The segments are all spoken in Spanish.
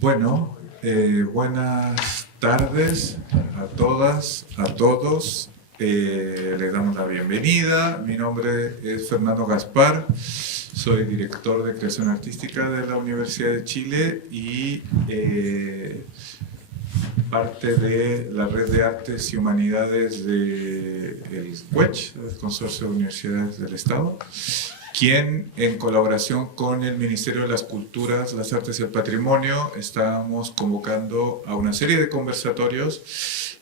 Bueno, buenas tardes a todas, a todos. Les damos la bienvenida. Mi nombre es Fernando Gaspar. Soy director de creación artística de la Universidad de Chile y parte de la Red de Artes y Humanidades del CUECH, el Consorcio de Universidades del Estado, quien, en colaboración con el Ministerio de las Culturas, las Artes y el Patrimonio, estamos convocando a una serie de conversatorios,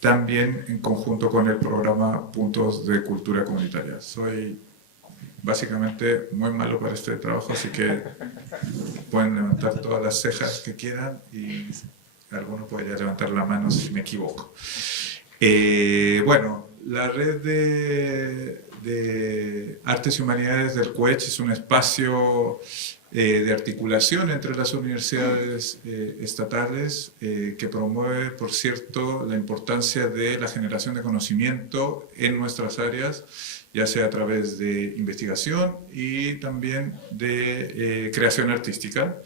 también en conjunto con el programa Puntos de Cultura Comunitaria. Soy básicamente muy malo para este trabajo, así que pueden levantar todas las cejas que quieran y alguno podría levantar la mano si me equivoco. Bueno, la red de Artes y Humanidades del CUECH es un espacio de articulación entre las universidades estatales que promueve, por cierto, la importancia de la generación de conocimiento en nuestras áreas, ya sea a través de investigación y también de creación artística.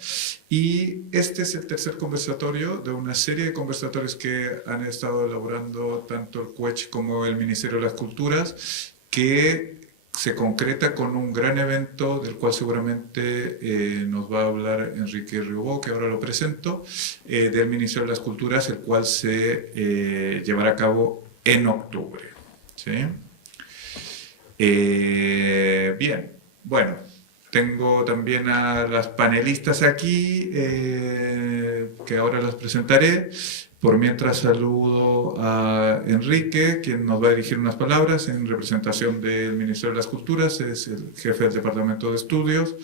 Y este es el tercer conversatorio de una serie de conversatorios que han estado elaborando tanto el CUECH como el Ministerio de las Culturas, que se concreta con un gran evento del cual seguramente nos va a hablar Enrique Riobó, que ahora lo presento, del Ministerio de las Culturas, el cual se llevará a cabo en octubre. ¿Sí? Bien, bueno, tengo también a las panelistas aquí, que ahora las presentaré. Por mientras saludo a Enrique, quien nos va a dirigir unas palabras en representación del Ministerio de las Culturas, es el jefe del Departamento de Estudios.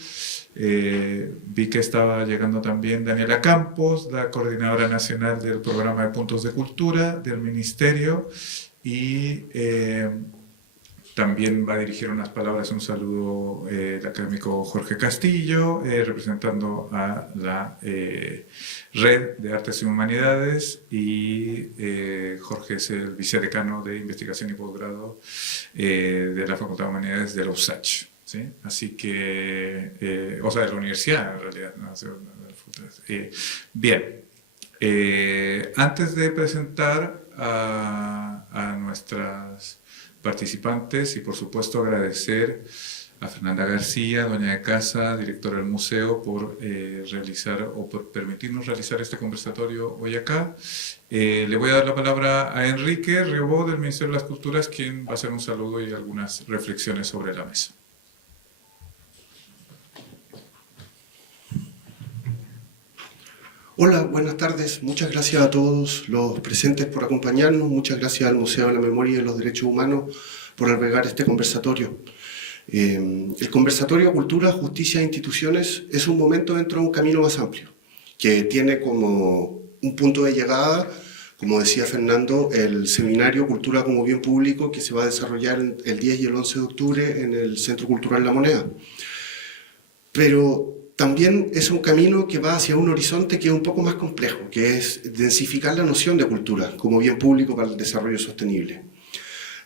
Vi que estaba llegando también Daniela Campos, la coordinadora nacional del programa de Puntos de Cultura del Ministerio, y también va a dirigir unas palabras, un saludo el académico Jorge Castillo, representando a la Red de Artes y Humanidades, y Jorge es el vicedecano de Investigación y Posgrado de la Facultad de Humanidades de la USACH, ¿sí? Así que, o sea, de la universidad en realidad, ¿no? Bien, antes de presentar a nuestras participantes y por supuesto agradecer a Fernanda García, dueña de casa, directora del museo, por realizar o por permitirnos realizar este conversatorio hoy acá. Le voy a dar la palabra a Enrique Riobó del Ministerio de las Culturas, quien va a hacer un saludo y algunas reflexiones sobre la mesa. Hola, buenas tardes. Muchas gracias a todos los presentes por acompañarnos. Muchas gracias al Museo de la Memoria y de los Derechos Humanos por albergar este conversatorio. El conversatorio Cultura, Justicia e Instituciones es un momento dentro de un camino más amplio, que tiene como un punto de llegada, como decía Fernando, el seminario Cultura como Bien Público, que se va a desarrollar el 10 y el 11 de octubre en el Centro Cultural La Moneda. Pero también es un camino que va hacia un horizonte que es un poco más complejo, que es densificar la noción de cultura como bien público para el desarrollo sostenible.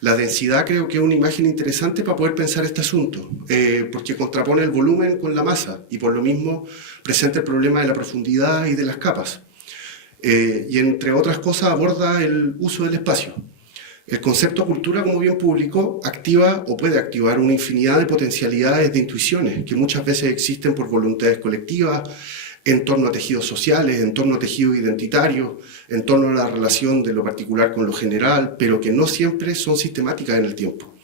La densidad creo que es una imagen interesante para poder pensar este asunto, porque contrapone el volumen con la masa y por lo mismo presenta el problema de la profundidad y de las capas. Y entre otras cosas aborda el uso del espacio. El concepto cultura como bien público activa o puede activar una infinidad de potencialidades de intuiciones que muchas veces existen por voluntades colectivas, en torno a tejidos sociales, en torno a tejidos identitarios, en torno a la relación de lo particular con lo general, pero que no siempre son sistemáticas en el tiempo,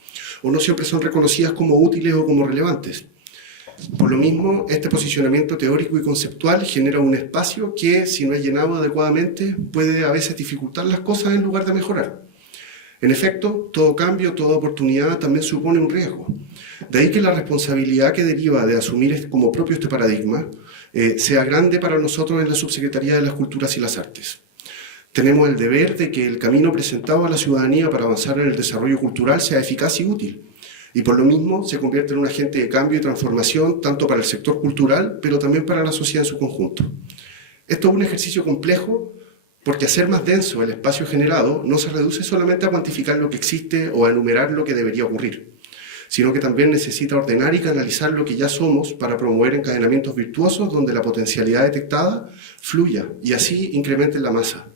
o no siempre son reconocidas como útiles o como relevantes. Por lo mismo, este posicionamiento teórico y conceptual genera un espacio que, si no es llenado adecuadamente, puede a veces dificultar las cosas en lugar de mejorar. En efecto, todo cambio, toda oportunidad también supone un riesgo. De ahí que la responsabilidad que deriva de asumir como propio este paradigma sea grande para nosotros en la Subsecretaría de las Culturas y las Artes. Tenemos el deber de que el camino presentado a la ciudadanía para avanzar en el desarrollo cultural sea eficaz y útil, y por lo mismo se convierte en un agente de cambio y transformación tanto para el sector cultural, pero también para la sociedad en su conjunto. Esto es un ejercicio complejo, porque hacer más denso el espacio generado no se reduce solamente a cuantificar lo que existe o a enumerar lo que debería ocurrir, sino que también necesita ordenar y canalizar lo que ya somos para promover encadenamientos virtuosos donde la potencialidad detectada fluya y así incremente la masa.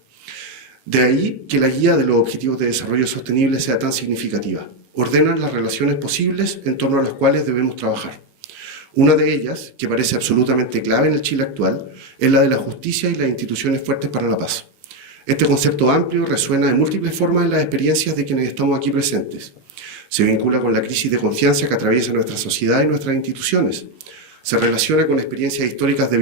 De ahí que la guía de los Objetivos de Desarrollo Sostenible sea tan significativa. Ordenan las relaciones posibles en torno a las cuales debemos trabajar. Una de ellas, que parece absolutamente clave en el Chile actual, es la de la justicia y las instituciones fuertes para la paz. Este concepto amplio resuena de múltiples formas en las experiencias de quienes estamos aquí presentes. Se vincula con la crisis de confianza que atraviesa nuestra sociedad y nuestras instituciones. Se relaciona con experiencias históricas de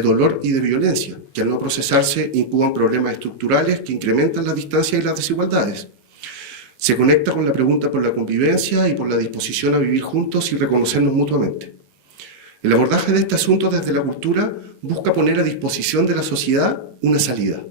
dolor y de violencia, que al no procesarse incuban problemas estructurales que incrementan la distancia y las desigualdades. Se conecta con la pregunta por la convivencia y por la disposición a vivir juntos y reconocernos mutuamente. El abordaje de este asunto desde la cultura busca poner a disposición de la sociedad una salida.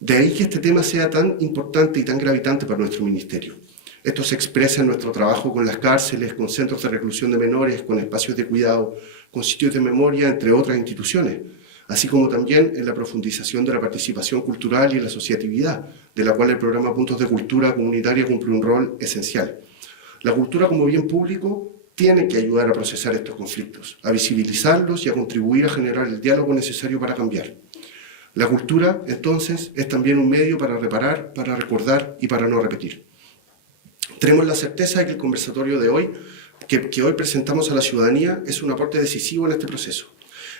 De ahí que este tema sea tan importante y tan gravitante para nuestro ministerio. Esto se expresa en nuestro trabajo con las cárceles, con centros de reclusión de menores, con espacios de cuidado, con sitios de memoria, entre otras instituciones, así como también en la profundización de la participación cultural y la asociatividad, de la cual el programa Puntos de Cultura Comunitaria cumple un rol esencial. La cultura como bien público tiene que ayudar a procesar estos conflictos, a visibilizarlos y a contribuir a generar el diálogo necesario para cambiar. La cultura, entonces, es también un medio para reparar, para recordar y para no repetir. Tenemos la certeza de que el conversatorio de hoy, que hoy presentamos a la ciudadanía, es un aporte decisivo en este proceso.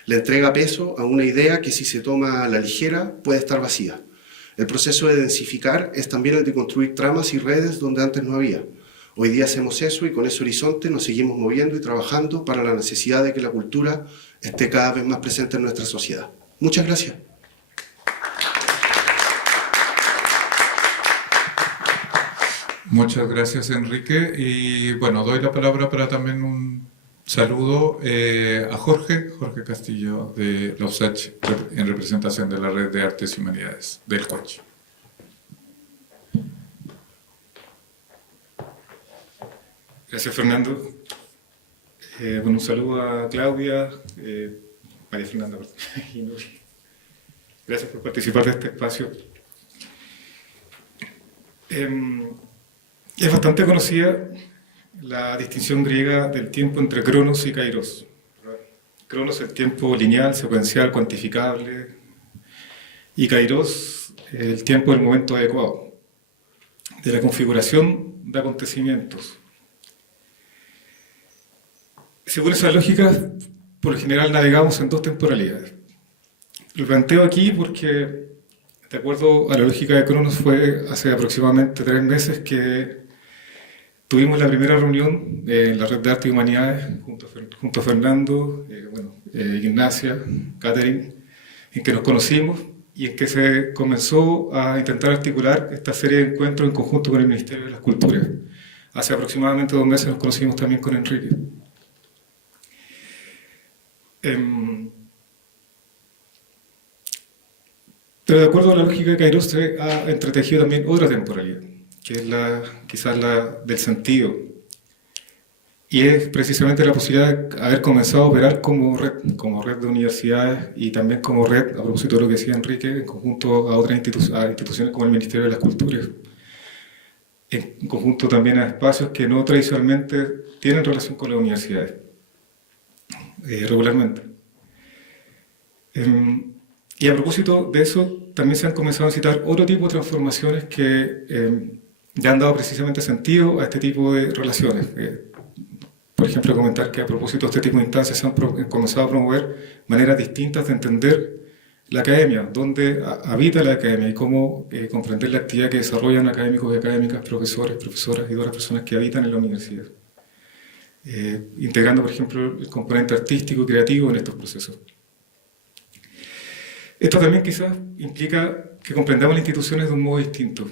Le entrega peso a una idea que si se toma a la ligera puede estar vacía. El proceso de densificar es también el de construir tramas y redes donde antes no había. Hoy día hacemos eso y con ese horizonte nos seguimos moviendo y trabajando para la necesidad de que la cultura esté cada vez más presente en nuestra sociedad. Muchas gracias. Muchas gracias, Enrique. Y bueno, doy la palabra para también un saludo a Jorge Castillo de la USACH en representación de la Red de Artes y Humanidades del COACH. Gracias, Fernando. Bueno, un saludo a Claudia, María Fernanda, y Nuri. Gracias por participar de este espacio. Es bastante conocida la distinción griega del tiempo entre Cronos y Kairos. Cronos es el tiempo lineal, secuencial, cuantificable, y Kairos el tiempo del momento adecuado, de la configuración de acontecimientos. Según esa lógica, por lo general navegamos en dos temporalidades. Lo planteo aquí porque, de acuerdo a la lógica de Cronos, fue hace aproximadamente 3 meses que tuvimos la primera reunión en la Red de Arte y Humanidades junto a Fernando, Ignacia, Catherine, en que nos conocimos y en que se comenzó a intentar articular esta serie de encuentros en conjunto con el Ministerio de las Culturas. Hace aproximadamente 2 meses nos conocimos también con Enrique. Pero de acuerdo a la lógica de Kairos se ha entretejido también otra temporalidad, que es quizás la del sentido. Y es precisamente la posibilidad de haber comenzado a operar como red de universidades y también como red, a propósito de lo que decía Enrique, en conjunto a otras instituciones como el Ministerio de las Culturas, en conjunto también a espacios que no tradicionalmente tienen relación con las universidades, regularmente. Y a propósito de eso, también se han comenzado a citar otro tipo de transformaciones que ya han dado precisamente sentido a este tipo de relaciones. Por ejemplo, comentar que a propósito de este tipo de instancias se han comenzado a promover maneras distintas de entender la academia, dónde habita la academia y cómo comprender la actividad que desarrollan académicos y académicas, profesores, profesoras y todas las personas que habitan en la universidad. Integrando, por ejemplo, el componente artístico y creativo en estos procesos. Esto también quizás implica que comprendamos las instituciones de un modo distinto.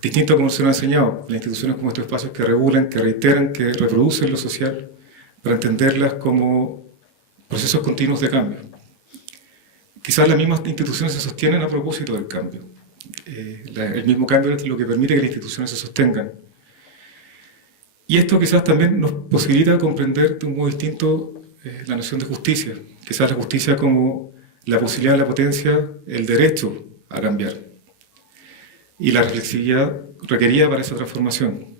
Distinto a como se nos ha enseñado, las instituciones como estos espacios que regulan, que reiteran, que reproducen lo social, para entenderlas como procesos continuos de cambio. Quizás las mismas instituciones se sostienen a propósito del cambio. El mismo cambio es lo que permite que las instituciones se sostengan. Y esto quizás también nos posibilita comprender de un modo distinto la noción de justicia. Quizás la justicia como la posibilidad, la potencia, el derecho a cambiar. Y la reflexividad requerida para esa transformación.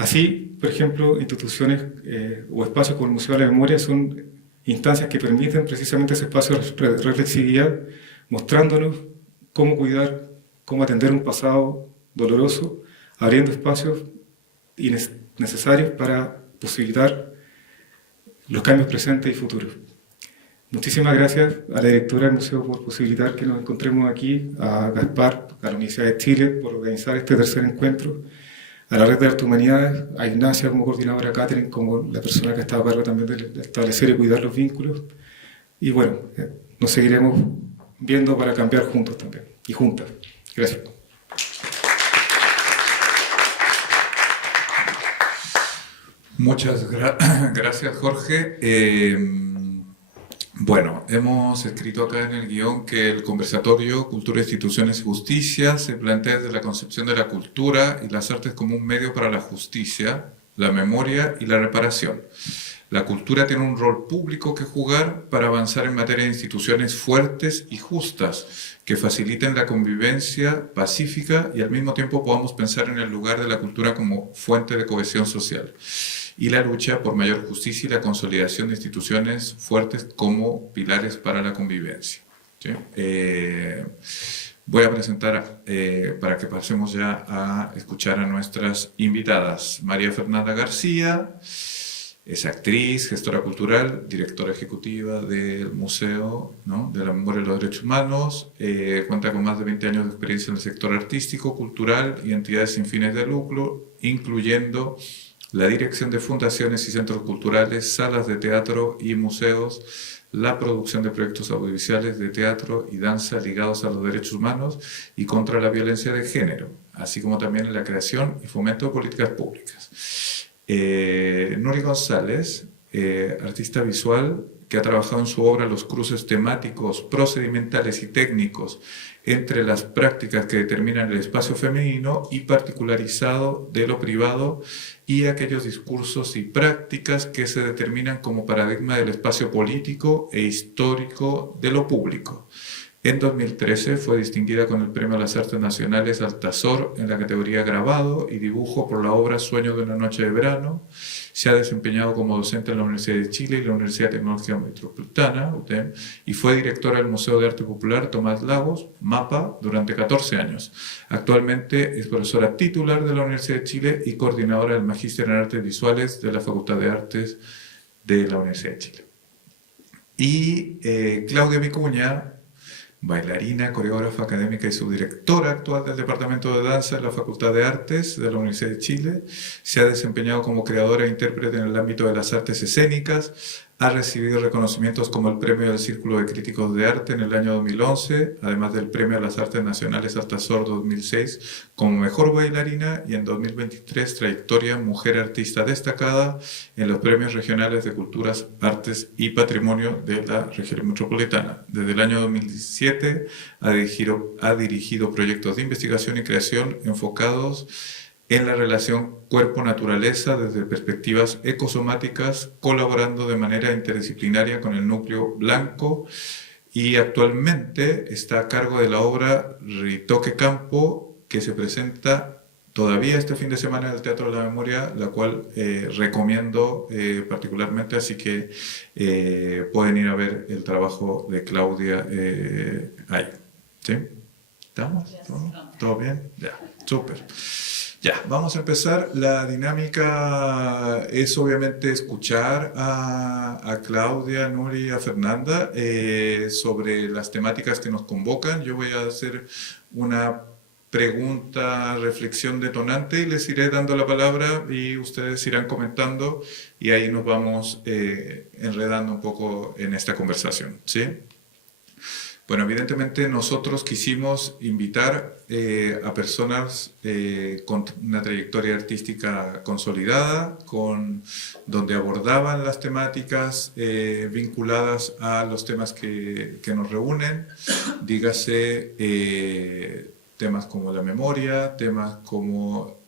Así, por ejemplo, instituciones o espacios como el Museo de la Memoria son instancias que permiten precisamente ese espacio de reflexividad, mostrándonos cómo cuidar, cómo atender un pasado doloroso, abriendo espacios necesarios para posibilitar los cambios presentes y futuros. Muchísimas gracias a la directora del museo por posibilitar que nos encontremos aquí, a Gaspar, a la Universidad de Chile por organizar este tercer encuentro, a la Red de Arte Humanidades, a Ignacia como coordinadora, a Catherine como la persona que está a cargo también de establecer y cuidar los vínculos. Y bueno, nos seguiremos viendo para cambiar juntos también, y juntas. Gracias. Muchas gracias, Jorge. Bueno, hemos escrito acá en el guión que el conversatorio Cultura, Instituciones y Justicia se plantea desde la concepción de la cultura y las artes como un medio para la justicia, la memoria y la reparación. La cultura tiene un rol público que jugar para avanzar en materia de instituciones fuertes y justas que faciliten la convivencia pacífica y al mismo tiempo podamos pensar en el lugar de la cultura como fuente de cohesión social. Y la lucha por mayor justicia y la consolidación de instituciones fuertes como pilares para la convivencia. ¿Sí? Voy a presentar, para que pasemos ya a escuchar a nuestras invitadas. María Fernanda García es actriz, gestora cultural, directora ejecutiva del Museo, ¿no?, de la Memoria y los Derechos Humanos, cuenta con más de 20 años de experiencia en el sector artístico, cultural y entidades sin fines de lucro, incluyendo la dirección de fundaciones y centros culturales, salas de teatro y museos, la producción de proyectos audiovisuales de teatro y danza ligados a los derechos humanos y contra la violencia de género, así como también en la creación y fomento de políticas públicas. Nuri González, artista visual que ha trabajado en su obra los cruces temáticos, procedimentales y técnicos entre las prácticas que determinan el espacio femenino y particularizado de lo privado y aquellos discursos y prácticas que se determinan como paradigma del espacio político e histórico de lo público. En 2013 fue distinguida con el Premio a las Artes Nacionales Altazor en la categoría Grabado y Dibujo por la obra Sueño de una noche de verano. Se ha desempeñado como docente en la Universidad de Chile y la Universidad Tecnológica Metropolitana, UTEM, y fue directora del Museo de Arte Popular Tomás Lagos, MAPA, durante 14 años. Actualmente es profesora titular de la Universidad de Chile y coordinadora del Magíster en Artes Visuales de la Facultad de Artes de la Universidad de Chile. Y Claudia Vicuña, bailarina, coreógrafa académica y subdirectora actual del Departamento de Danza de la Facultad de Artes de la Universidad de Chile. Se ha desempeñado como creadora e intérprete en el ámbito de las artes escénicas. Ha recibido reconocimientos como el Premio del Círculo de Críticos de Arte en el año 2011, además del Premio a las Artes Nacionales Altazor 2006 como Mejor Bailarina y en 2023 Trayectoria Mujer Artista Destacada en los Premios Regionales de Culturas, Artes y Patrimonio de la Región Metropolitana. Desde el año 2017 ha dirigido proyectos de investigación y creación enfocados en la relación cuerpo-naturaleza desde perspectivas ecosomáticas, colaborando de manera interdisciplinaria con el Núcleo Blanco y actualmente está a cargo de la obra Ritoque Campo, que se presenta todavía este fin de semana en el Teatro de la Memoria, la cual recomiendo particularmente, así que pueden ir a ver el trabajo de Claudia ahí. ¿Sí? ¿Estamos? ¿Todo bien? Ya, súper. Ya, vamos a empezar. La dinámica es obviamente escuchar a Claudia, a Nuri y a Fernanda sobre las temáticas que nos convocan. Yo voy a hacer una pregunta, reflexión detonante y les iré dando la palabra y ustedes irán comentando y ahí nos vamos enredando un poco en esta conversación, ¿sí? Bueno, evidentemente nosotros quisimos invitar a personas con una trayectoria artística consolidada, donde abordaban las temáticas vinculadas a los temas que nos reúnen, dígase temas como la memoria, temas como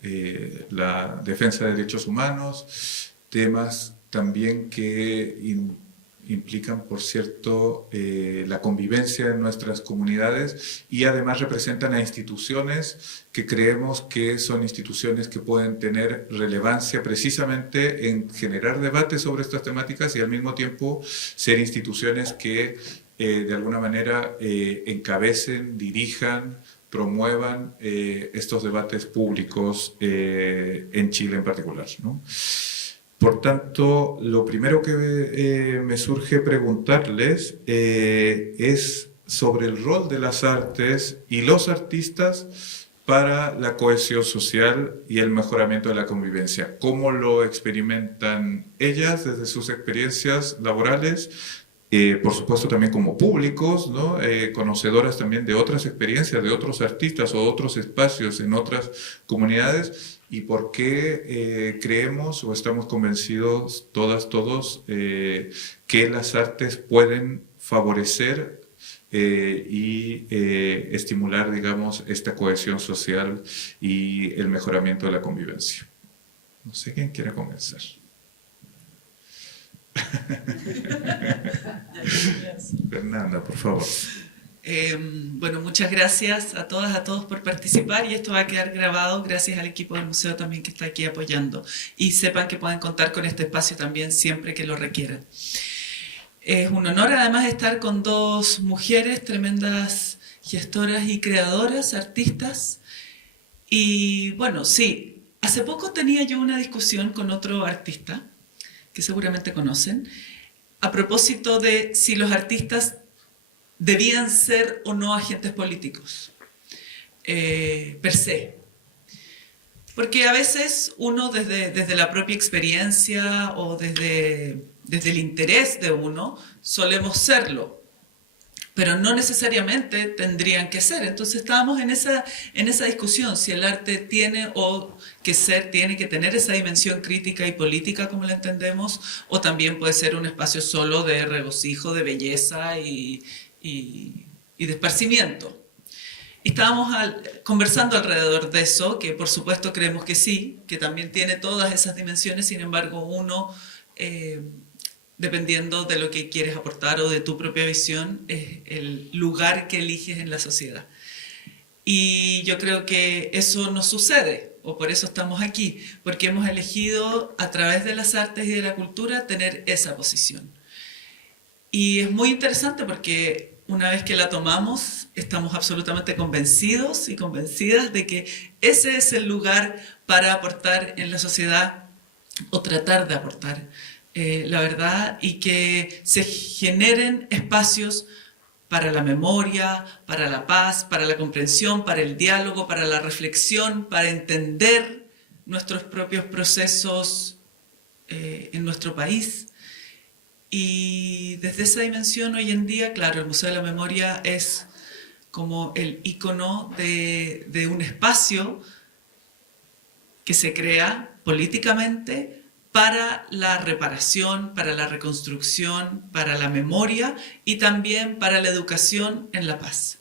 la defensa de derechos humanos, temas también que implican, por cierto, la convivencia en nuestras comunidades y además representan a instituciones que creemos que son instituciones que pueden tener relevancia precisamente en generar debates sobre estas temáticas y al mismo tiempo ser instituciones que de alguna manera encabecen, dirijan, promuevan estos debates públicos en Chile en particular, ¿no? Por tanto, lo primero que me surge preguntarles es sobre el rol de las artes y los artistas para la cohesión social y el mejoramiento de la convivencia. ¿Cómo lo experimentan ellas desde sus experiencias laborales? Por supuesto también como públicos, ¿no? Conocedoras también de otras experiencias, de otros artistas o otros espacios en otras comunidades, y por qué creemos o estamos convencidos todos, que las artes pueden favorecer y estimular, digamos, esta cohesión social y el mejoramiento de la convivencia. No sé quién quiere comenzar. Fernanda, por favor. Bueno, muchas gracias a todas, a todos por participar, y esto va a quedar grabado gracias al equipo del museo también que está aquí apoyando, y sepan que pueden contar con este espacio también siempre que lo requieran. Es un honor además estar con dos mujeres tremendas gestoras y creadoras, artistas, y bueno, sí, hace poco tenía yo una discusión con otro artista que seguramente conocen, a propósito de si los artistas debían ser o no agentes políticos, per se. Porque a veces uno desde la propia experiencia o desde el interés de uno solemos serlo, pero no necesariamente tendrían que ser. Entonces estábamos en esa discusión, si el arte tiene que tener esa dimensión crítica y política como la entendemos, o también puede ser un espacio solo de regocijo, de belleza y de esparcimiento. Y estábamos conversando alrededor de eso, que por supuesto creemos que sí, que también tiene todas esas dimensiones, sin embargo uno, dependiendo de lo que quieres aportar o de tu propia visión, es el lugar que eliges en la sociedad. Y yo creo que eso nos sucede, o por eso estamos aquí, porque hemos elegido a través de las artes y de la cultura tener esa posición. Y es muy interesante porque una vez que la tomamos, estamos absolutamente convencidos y convencidas de que ese es el lugar para aportar en la sociedad, o tratar de aportar, la verdad, y que se generen espacios para la memoria, para la paz, para la comprensión, para el diálogo, para la reflexión, para entender nuestros propios procesos en nuestro país. Y desde esa dimensión hoy en día, claro, el Museo de la Memoria es como el ícono de un espacio que se crea políticamente para la reparación, para la reconstrucción, para la memoria y también para la educación en la paz.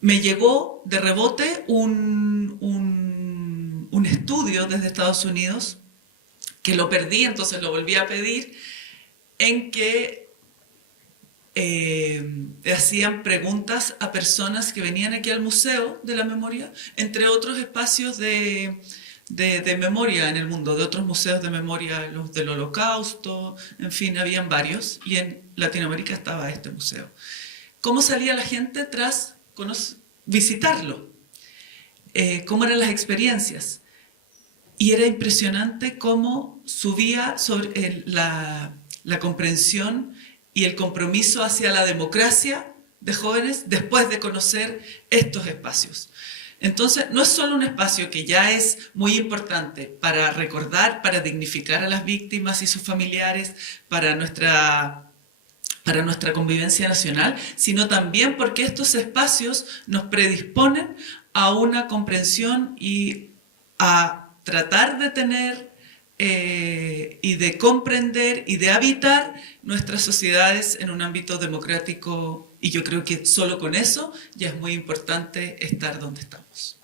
Me llegó de rebote un estudio desde Estados Unidos, que lo perdí, entonces lo volví a pedir, en que hacían preguntas a personas que venían aquí al Museo de la Memoria, entre otros espacios de memoria en el mundo, de otros museos de memoria, los del Holocausto, en fin, habían varios, y en Latinoamérica estaba este museo. ¿Cómo salía la gente tras visitarlo? ¿Cómo eran las experiencias? Y era impresionante cómo subía sobre la comprensión y el compromiso hacia la democracia de jóvenes después de conocer estos espacios. Entonces, no es solo un espacio que ya es muy importante para recordar, para dignificar a las víctimas y sus familiares, para nuestra convivencia nacional, sino también porque estos espacios nos predisponen a una comprensión y a tratar de tener y de comprender y de habitar nuestras sociedades en un ámbito democrático, y yo creo que solo con eso ya es muy importante estar donde estamos.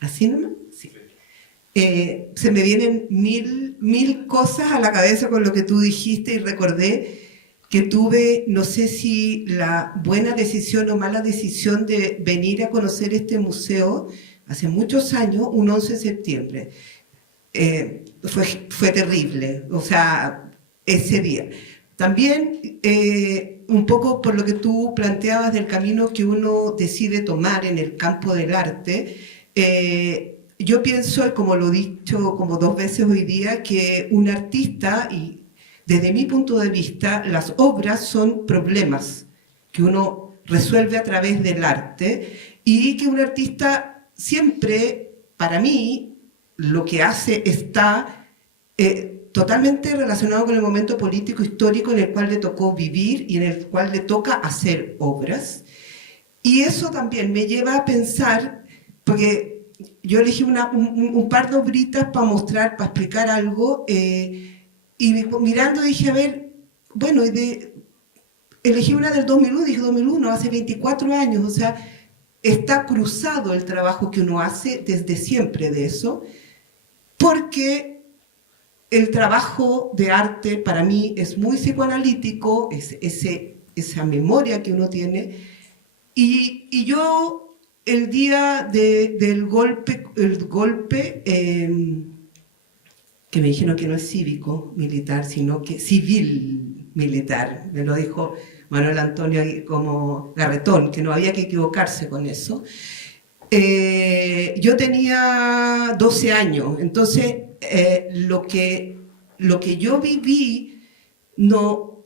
¿Así nomás? Sí. se me vienen mil cosas a la cabeza con lo que tú dijiste y recordé que tuve, no sé si la buena decisión o mala decisión de venir a conocer este museo hace muchos años, un 11 de septiembre. Fue terrible, o sea, ese día. También, un poco por lo que tú planteabas del camino que uno decide tomar en el campo del arte, yo pienso, como lo he dicho como 2 veces hoy día, que un artista, y desde mi punto de vista, las obras son problemas que uno resuelve a través del arte, y que un artista siempre, para mí, lo que hace está totalmente relacionado con el momento político histórico en el cual le tocó vivir y en el cual le toca hacer obras. Y eso también me lleva a pensar, porque yo elegí un par de obritas para mostrar, para explicar algo, y mirando dije, a ver, bueno, elegí una del 2001, dije 2001, hace 24 años, o sea, está cruzado el trabajo que uno hace desde siempre de eso, porque el trabajo de arte para mí es muy psicoanalítico, esa memoria que uno tiene, y yo el día del golpe, que me dijeron que no es cívico militar, sino que civil militar, me lo dijo Manuel Antonio como Garretón, que no había que equivocarse con eso. Yo tenía 12 años, entonces lo que yo viví no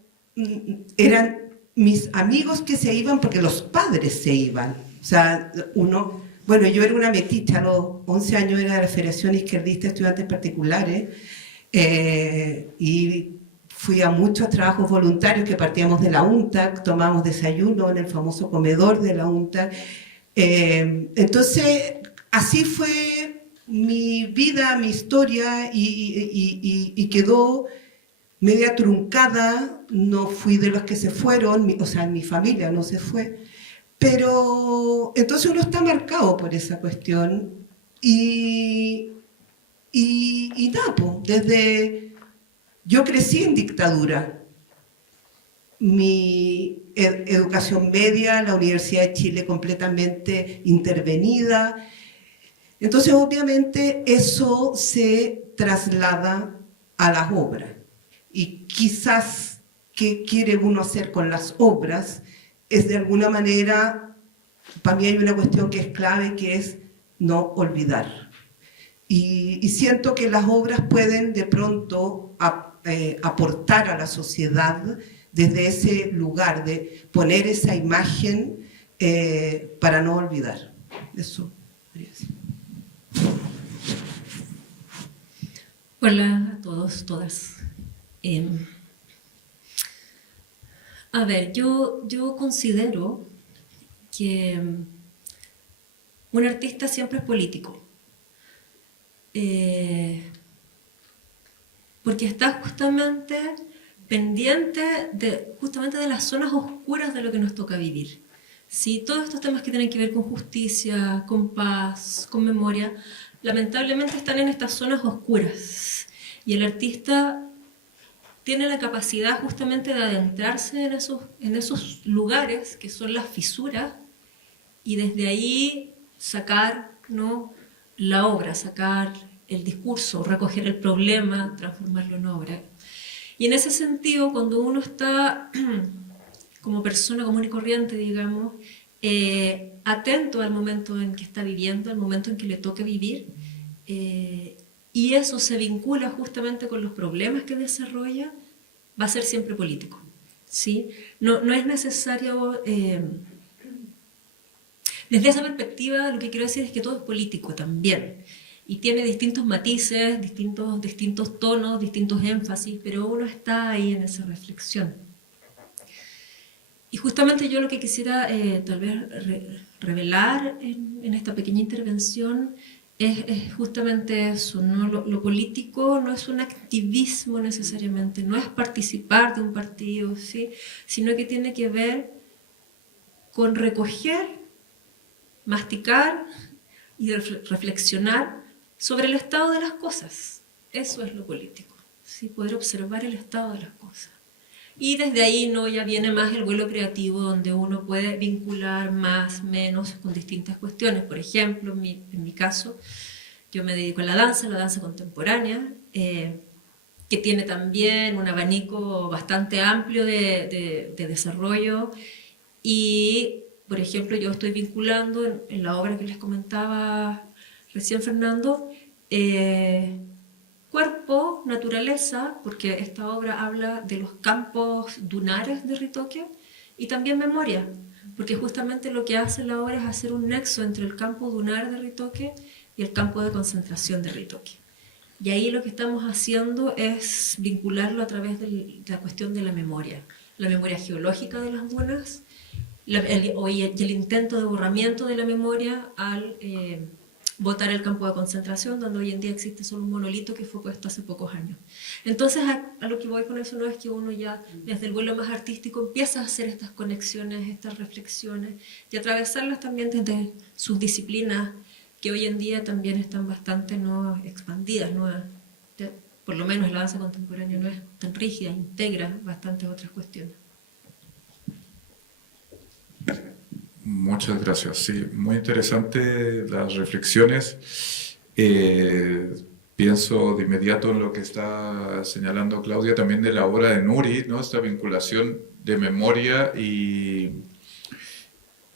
eran mis amigos que se iban porque los padres se iban. O sea, bueno, yo era una meticha, a los 11 años era de la Federación Izquierdista de Estudiantes Particulares, y fui a muchos trabajos voluntarios que partíamos de la UNTAC, tomábamos desayuno en el famoso comedor de la UNTAC. Entonces, así fue mi vida, mi historia, y quedó media truncada. No fui de los que se fueron, o sea, mi familia no se fue, pero entonces uno está marcado por esa cuestión, y nada, pues, yo crecí en dictadura. Mi educación media, la Universidad de Chile completamente intervenida. Entonces, obviamente, eso se traslada a las obras. Y quizás, ¿qué quiere uno hacer con las obras? Es de alguna manera, para mí hay una cuestión que es clave, que es no olvidar. Y siento que las obras pueden de pronto aportar a la sociedad desde ese lugar de poner esa imagen para no olvidar. Eso quería decir. Hola a todos, todas. A ver, yo considero que un artista siempre es político. Porque está justamente pendiente justamente de las zonas oscuras de lo que nos toca vivir. ¿Sí? Todos estos temas que tienen que ver con justicia, con paz, con memoria, lamentablemente están en estas zonas oscuras. Y el artista tiene la capacidad justamente de adentrarse en esos lugares que son las fisuras, y desde ahí sacar, ¿no?, la obra, sacar el discurso, recoger el problema, transformarlo en obra. Y en ese sentido, cuando uno está como persona común y corriente, digamos, atento al momento en que está viviendo, al momento en que le toca vivir, y eso se vincula justamente con los problemas que desarrolla, va a ser siempre político, ¿sí? No es necesario... Desde esa perspectiva, lo que quiero decir es que todo es político también, y tiene distintos matices, distintos tonos, distintos énfasis, pero uno está ahí en esa reflexión. Y justamente yo lo que quisiera tal vez revelar en esta pequeña intervención es justamente eso, ¿no? Lo político no es un activismo necesariamente, no es participar de un partido, ¿sí?, sino que tiene que ver con recoger, masticar y reflexionar sobre el estado de las cosas. Eso es lo político, ¿sí? Poder observar el estado de las cosas. Y desde ahí no ya viene más el vuelo creativo, donde uno puede vincular más, menos con distintas cuestiones. Por ejemplo, en mi caso, yo me dedico a la danza contemporánea, que tiene también un abanico bastante amplio de desarrollo. Y, por ejemplo, yo estoy vinculando en la obra que les comentaba recién Fernando, cuerpo, naturaleza, porque esta obra habla de los campos dunares de Ritoque, y también memoria, porque justamente lo que hace la obra es hacer un nexo entre el campo dunar de Ritoque y el campo de concentración de Ritoque. Y ahí lo que estamos haciendo es vincularlo a través de la cuestión de la memoria geológica de las dunas, y el intento de borramiento de la memoria al botar el campo de concentración, donde hoy en día existe solo un monolito que fue puesto hace pocos años. Entonces, a lo que voy con eso no es que uno ya, desde el vuelo más artístico, empieza a hacer estas conexiones, estas reflexiones, y atravesarlas también desde sus disciplinas, que hoy en día también están bastante no expandidas, ¿no? Por lo menos la danza contemporánea no es tan rígida, integra bastantes otras cuestiones. Muchas gracias. Sí, muy interesante las reflexiones. Pienso de inmediato en lo que está señalando Claudia, también de la obra de Nuri, ¿no? Esta vinculación de memoria y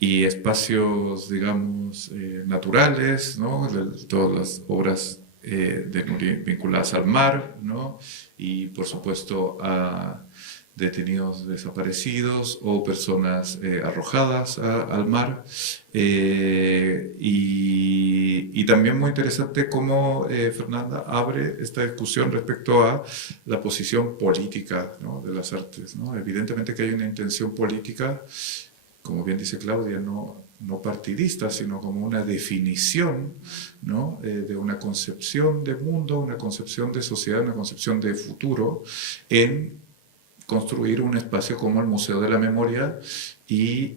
espacios, digamos, naturales, ¿no? Todas las obras de Nuri vinculadas al mar, ¿no? Y por supuesto a detenidos desaparecidos o personas arrojadas al mar. Y también muy interesante cómo Fernanda abre esta discusión respecto a la posición política, ¿no? De las artes, ¿no? Evidentemente que hay una intención política, como bien dice Claudia, no partidista, sino como una definición, ¿no? De una concepción de mundo, una concepción de sociedad, una concepción de futuro en construir un espacio como el Museo de la Memoria y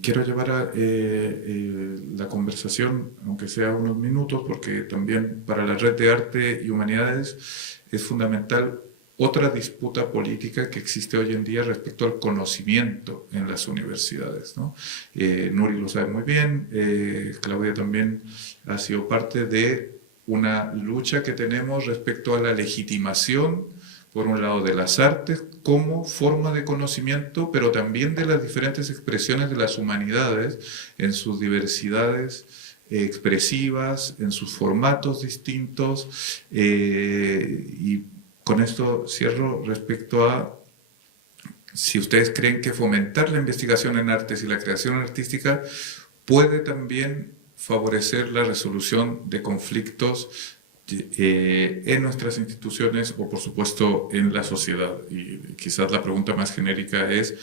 quiero llevar la conversación, aunque sea unos minutos, porque también para la Red de Arte y Humanidades es fundamental otra disputa política que existe hoy en día respecto al conocimiento en las universidades, ¿no? Nuri lo sabe muy bien, Claudia también ha sido parte de una lucha que tenemos respecto a la legitimación, por un lado, de las artes como forma de conocimiento, pero también de las diferentes expresiones de las humanidades en sus diversidades expresivas, en sus formatos distintos. Y con esto cierro respecto a si ustedes creen que fomentar la investigación en artes y la creación artística puede también favorecer la resolución de conflictos en nuestras instituciones o por supuesto en la sociedad. Y quizás la pregunta más genérica es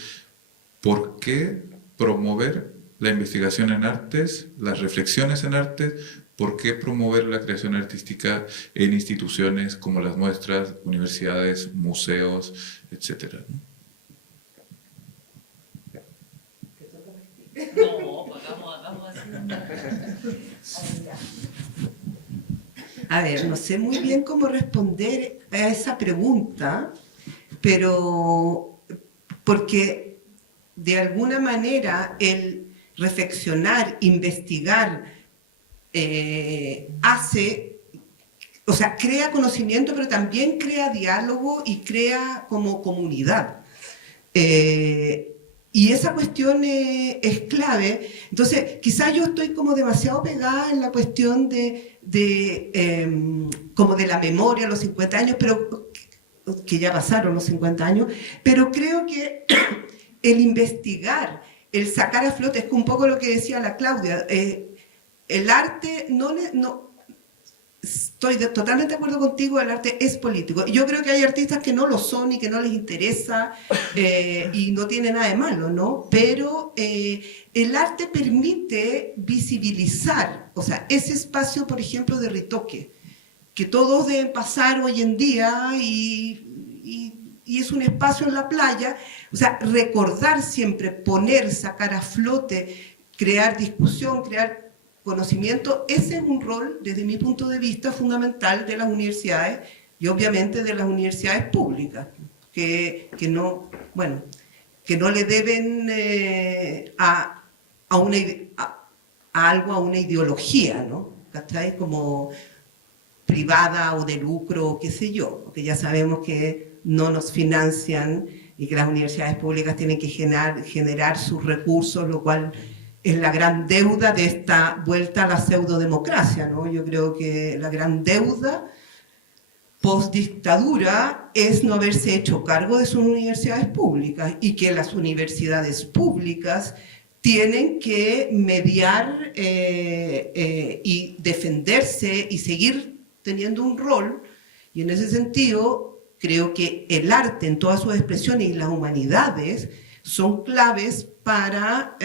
¿por qué promover la investigación en artes, las reflexiones en artes? ¿Por qué promover la creación artística en instituciones como las nuestras, universidades, museos, etcétera? No, hagamos así. A ver, no sé muy bien cómo responder a esa pregunta, pero porque de alguna manera el reflexionar, investigar, crea conocimiento, pero también crea diálogo y crea como comunidad. Y esa cuestión es clave. Entonces, quizás yo estoy como demasiado pegada en la cuestión como de la memoria, los 50 años, pero que ya pasaron los 50 años, pero creo que el investigar, el sacar a flote, es un poco lo que decía la Claudia, el arte estoy totalmente de acuerdo contigo, el arte es político. Yo creo que hay artistas que no lo son y que no les interesa y no tiene nada de malo, ¿no? Pero el arte permite visibilizar, o sea, ese espacio, por ejemplo, de Ritoque, que todos deben pasar hoy en día y es un espacio en la playa, o sea, recordar siempre, poner, sacar a flote, crear discusión, crear conocimiento, ese es un rol, desde mi punto de vista, fundamental de las universidades y obviamente de las universidades públicas, que no, bueno, que no le deben a algo, a una ideología, ¿no? ¿Cachai? Como privada o de lucro, qué sé yo, porque ya sabemos que no nos financian y que las universidades públicas tienen que generar sus recursos, lo cual es la gran deuda de esta vuelta a la pseudodemocracia, ¿no? Yo creo que la gran deuda post-dictadura es no haberse hecho cargo de sus universidades públicas y que las universidades públicas tienen que mediar y defenderse y seguir teniendo un rol, y en ese sentido creo que el arte en todas sus expresiones y las humanidades son claves para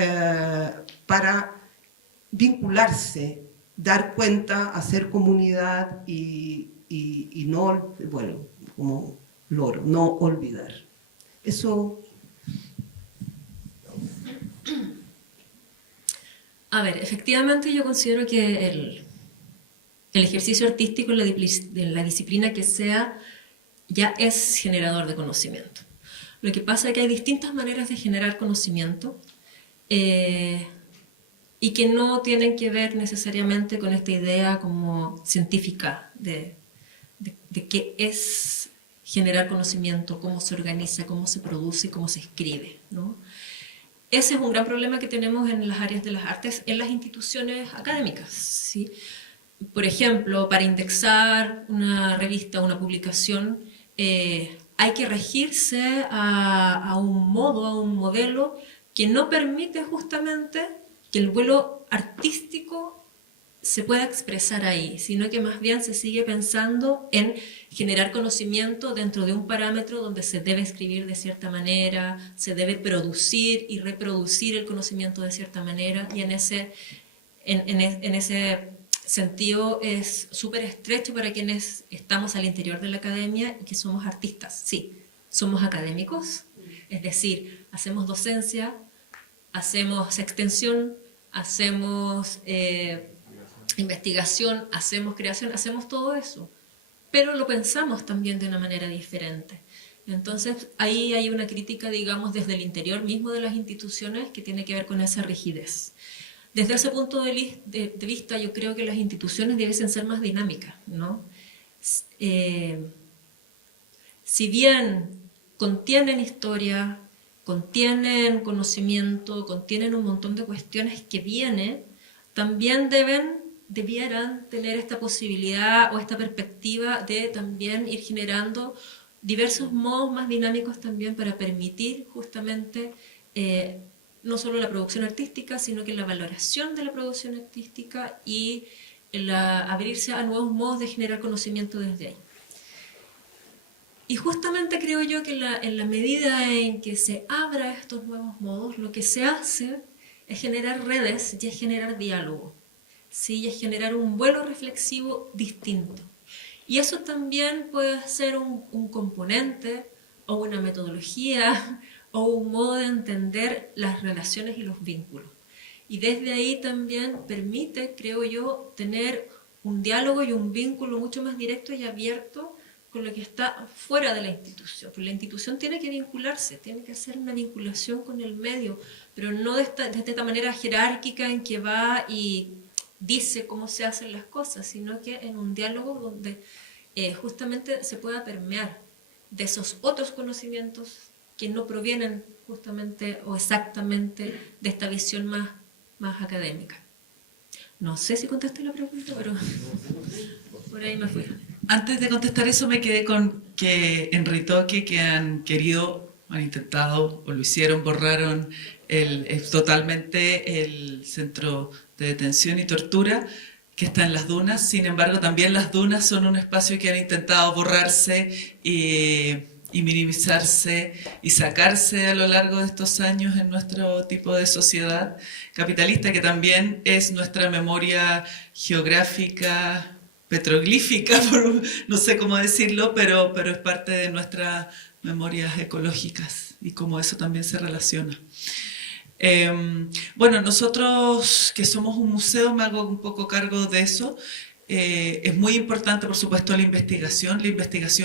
vincularse, dar cuenta, hacer comunidad y no, bueno, como loro, no olvidar. Eso. A ver, efectivamente yo considero que el ejercicio artístico en la disciplina que sea ya es generador de conocimiento. Lo que pasa es que hay distintas maneras de generar conocimiento y que no tienen que ver necesariamente con esta idea como científica de qué es generar conocimiento, cómo se organiza, cómo se produce y cómo se escribe, ¿no? Ese es un gran problema que tenemos en las áreas de las artes, en las instituciones académicas, ¿sí? Por ejemplo, para indexar una revista, una publicación, hay que regirse a un modo, a un modelo que no permite justamente que el vuelo artístico se pueda expresar ahí, sino que más bien se sigue pensando en generar conocimiento dentro de un parámetro donde se debe escribir de cierta manera, se debe producir y reproducir el conocimiento de cierta manera, y en ese sentido es súper estrecho para quienes estamos al interior de la academia y que somos artistas. Sí, somos académicos, es decir, hacemos docencia, hacemos extensión, hacemos investigación, hacemos creación, hacemos todo eso, pero lo pensamos también de una manera diferente. Entonces ahí hay una crítica, digamos, desde el interior mismo de las instituciones que tiene que ver con esa rigidez. Desde ese punto de vista, yo creo que las instituciones debiesen ser más dinámicas, ¿no? Si bien contienen historia, contienen conocimiento, contienen un montón de cuestiones que vienen, también debieran tener esta posibilidad o esta perspectiva de también ir generando diversos modos más dinámicos también para permitir justamente no solo la producción artística, sino que la valoración de la producción artística y abrirse a nuevos modos de generar conocimiento desde ahí. Y justamente creo yo que en la medida en que se abra estos nuevos modos, lo que se hace es generar redes y es generar diálogo, ¿sí? Y es generar un vuelo reflexivo distinto. Y eso también puede ser un componente o una metodología o un modo de entender las relaciones y los vínculos. Y desde ahí también permite, creo yo, tener un diálogo y un vínculo mucho más directo y abierto con lo que está fuera de la institución. Porque la institución tiene que vincularse, tiene que hacer una vinculación con el medio, pero no de esta manera jerárquica en que va y dice cómo se hacen las cosas, sino que en un diálogo donde justamente se pueda permear de esos otros conocimientos que no provienen justamente o exactamente de esta visión más académica. No sé si contesté la pregunta, pero por ahí me fui. Antes de contestar eso me quedé con que en Ritoque que han intentado o lo hicieron, borraron totalmente el centro de detención y tortura que está en las dunas. Sin embargo, también las dunas son un espacio que han intentado borrarse y minimizarse y sacarse a lo largo de estos años en nuestro tipo de sociedad capitalista, que también es nuestra memoria geográfica, petroglífica, no sé cómo decirlo, pero es parte de nuestras memorias ecológicas y cómo eso también se relaciona. Bueno, nosotros que somos un museo, me hago un poco cargo de eso. Es muy importante, por supuesto, la investigación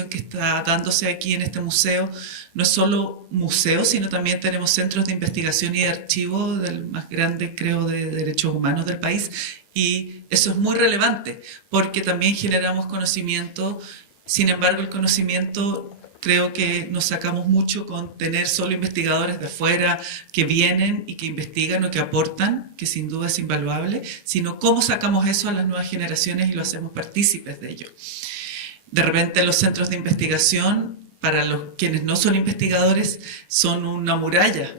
que está dándose aquí en este museo. No es solo museo, sino también tenemos centros de investigación y de archivo del más grande, creo, de derechos humanos del país. Y eso es muy relevante, porque también generamos conocimiento. Sin embargo, el conocimiento, creo que nos sacamos mucho con tener solo investigadores de afuera que vienen y que investigan o que aportan, que sin duda es invaluable, sino cómo sacamos eso a las nuevas generaciones y lo hacemos partícipes de ello. De repente los centros de investigación, para quienes no son investigadores, son una muralla,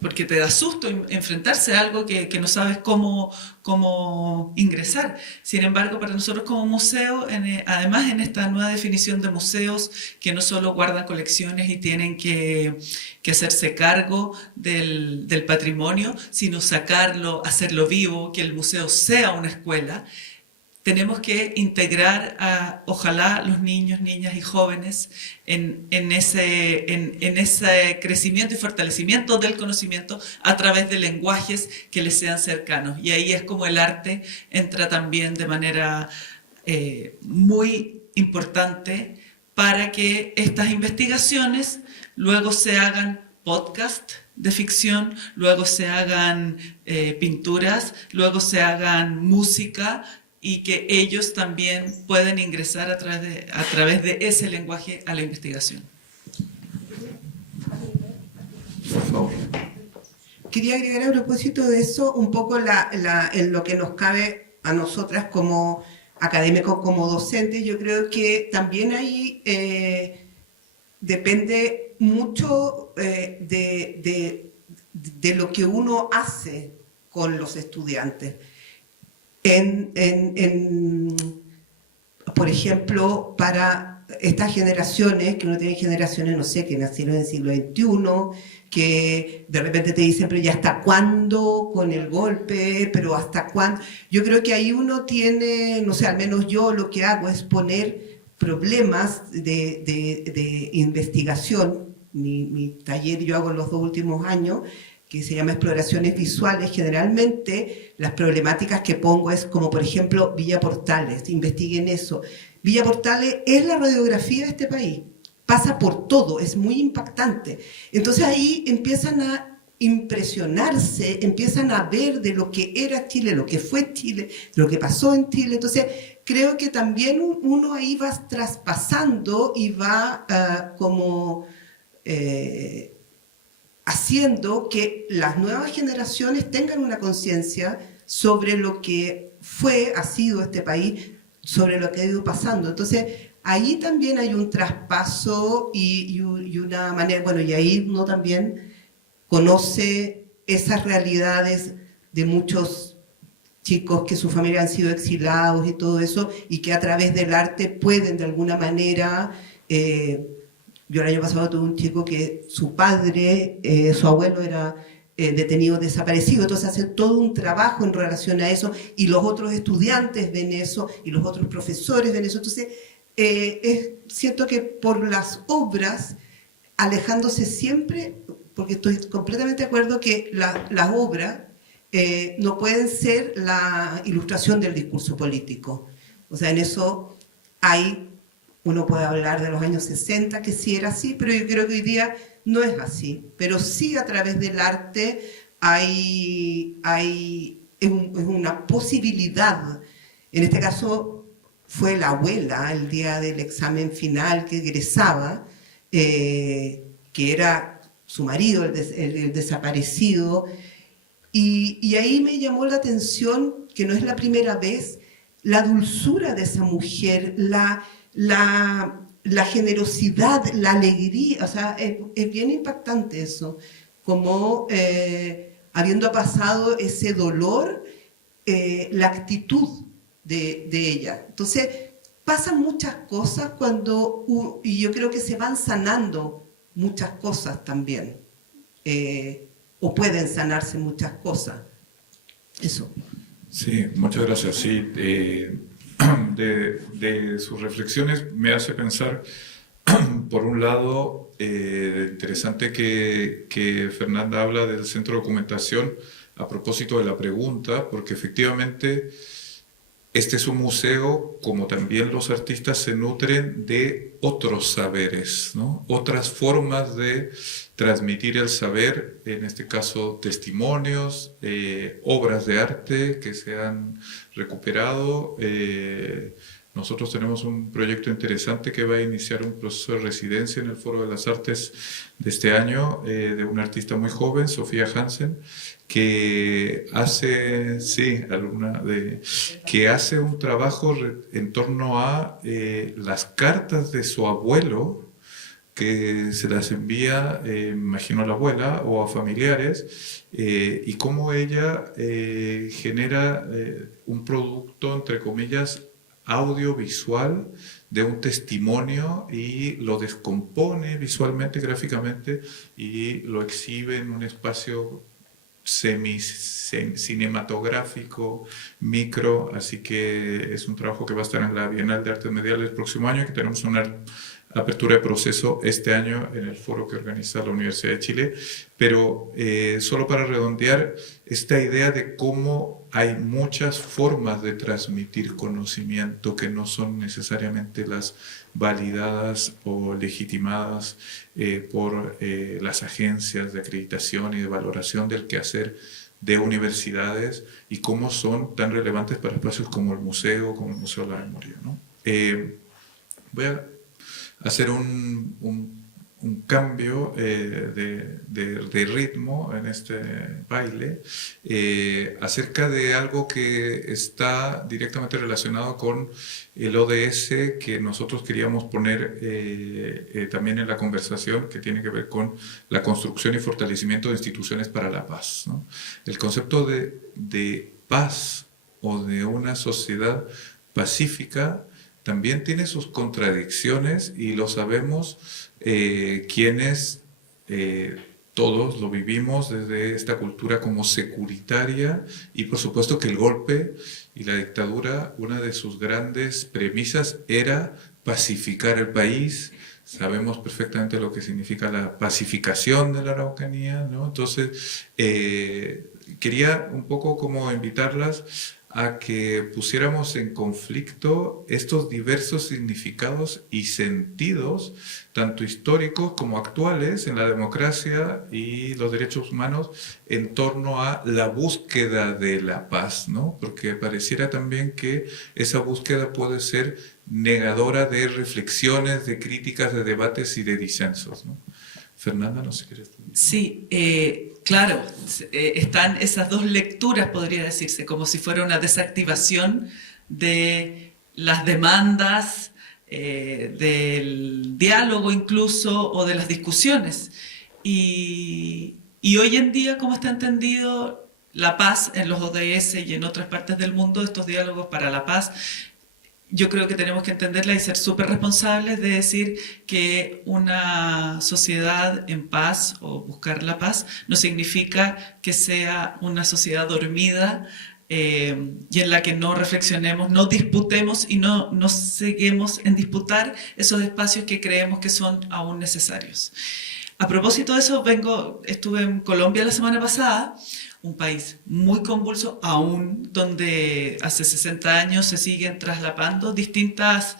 porque te da susto enfrentarse a algo que no sabes cómo ingresar. Sin embargo, para nosotros como museo, además en esta nueva definición de museos, que no solo guardan colecciones y tienen que hacerse cargo del patrimonio, sino sacarlo, hacerlo vivo, que el museo sea una escuela, tenemos que integrar ojalá, los niños, niñas y jóvenes en ese crecimiento y fortalecimiento del conocimiento a través de lenguajes que les sean cercanos. Y ahí es como el arte entra también de manera muy importante para que estas investigaciones luego se hagan podcast de ficción, luego se hagan pinturas, luego se hagan música, y que ellos también pueden ingresar a través de ese lenguaje a la investigación. Por favor. Quería agregar a propósito de eso un poco en lo que nos cabe a nosotras como académicos, como docentes. Yo creo que también ahí depende mucho de lo que uno hace con los estudiantes. Por ejemplo, para estas generaciones, que uno tiene generaciones, no sé, que nacieron en el siglo XXI, que de repente te dicen, pero ¿ya hasta cuándo con el golpe? ¿Pero hasta cuándo? Yo creo que ahí uno tiene, no sé, al menos yo lo que hago es poner problemas de investigación. Mi taller yo hago en los 2 últimos años, que se llama Exploraciones Visuales. Generalmente las problemáticas que pongo es como, por ejemplo, Villa Portales, investiguen eso. Villa Portales es la radiografía de este país, pasa por todo, es muy impactante. Entonces ahí empiezan a impresionarse, empiezan a ver de lo que era Chile, lo que fue Chile, lo que pasó en Chile. Entonces creo que también uno ahí va traspasando y va haciendo que las nuevas generaciones tengan una conciencia sobre lo que ha sido este país, sobre lo que ha ido pasando. Entonces, ahí también hay un traspaso y una manera, bueno, y ahí uno también conoce esas realidades de muchos chicos que su familia han sido exilados y todo eso, y que a través del arte pueden de alguna manera... Yo el año pasado tuve un chico que su padre, su abuelo era detenido desaparecido, entonces hacen todo un trabajo en relación a eso, y los otros estudiantes ven eso, y los otros profesores ven eso. Entonces siento que por las obras, alejándose siempre, porque estoy completamente de acuerdo que las obras no pueden ser la ilustración del discurso político. O sea, en eso uno puede hablar de los años 60, que sí era así, pero yo creo que hoy día no es así. Pero sí, a través del arte es una posibilidad. En este caso fue la abuela, el día del examen final, que egresaba, que era su marido, el desaparecido. Y ahí me llamó la atención, que no es la primera vez, la dulzura de esa mujer, la generosidad, la alegría. O sea, es bien impactante eso, como habiendo pasado ese dolor, la actitud de ella. Entonces, pasan muchas cosas y yo creo que se van sanando muchas cosas también, o pueden sanarse muchas cosas. Eso. Sí, muchas gracias. Sí, de sus reflexiones me hace pensar Por un lado, interesante que Fernanda habla del centro de documentación a propósito de la pregunta, porque efectivamente este es un museo, como también los artistas se nutren de otros saberes, ¿no? Otras formas de transmitir el saber, en este caso testimonios, obras de arte que se han recuperado. Nosotros tenemos un proyecto interesante que va a iniciar un proceso de residencia en el Foro de las Artes de este año, de una artista muy joven, Sofía Hansen, que hace, que hace un trabajo en torno a las cartas de su abuelo, que se las envía, imagino a la abuela o a familiares, y cómo ella genera un producto, entre comillas, audiovisual de un testimonio y lo descompone visualmente, gráficamente, y lo exhibe en un espacio cinematográfico, micro, así que es un trabajo que va a estar en la Bienal de Artes Mediales el próximo año, que tenemos una apertura de proceso este año en el foro que organiza la Universidad de Chile, pero solo para redondear esta idea de cómo hay muchas formas de transmitir conocimiento que no son necesariamente las validadas o legitimadas por las agencias de acreditación y de valoración del quehacer de universidades, y cómo son tan relevantes para espacios como el museo, como el Museo de la Memoria, ¿no? Voy a hacer un cambio de ritmo en este baile acerca de algo que está directamente relacionado con el ODS que nosotros queríamos poner también en la conversación, que tiene que ver con la construcción y fortalecimiento de instituciones para la paz, ¿no? El concepto de paz o de una sociedad pacífica también tiene sus contradicciones, y lo sabemos quienes todos lo vivimos desde esta cultura como securitaria, y por supuesto que el golpe y la dictadura, una de sus grandes premisas era pacificar el país. Sabemos perfectamente lo que significa la pacificación de la Araucanía, ¿no? Entonces, quería un poco como invitarlas a que pusiéramos en conflicto estos diversos significados y sentidos, tanto históricos como actuales, en la democracia y los derechos humanos, en torno a la búsqueda de la paz, ¿no? Porque pareciera también que esa búsqueda puede ser negadora de reflexiones, de críticas, de debates y de disensos, ¿no? Fernanda, no sé qué quieres decir. Sí, claro, están esas dos lecturas, podría decirse, como si fuera una desactivación de las demandas, del diálogo incluso, o de las discusiones. Y hoy en día, como está entendido la paz en los ODS y en otras partes del mundo, estos diálogos para la paz, yo creo que tenemos que entenderla y ser súper responsables de decir que una sociedad en paz o buscar la paz no significa que sea una sociedad dormida y en la que no reflexionemos, no disputemos y no seguimos en disputar esos espacios que creemos que son aún necesarios. A propósito de eso, estuve en Colombia la semana pasada, un país muy convulso aún, donde hace 60 años se siguen traslapando distintas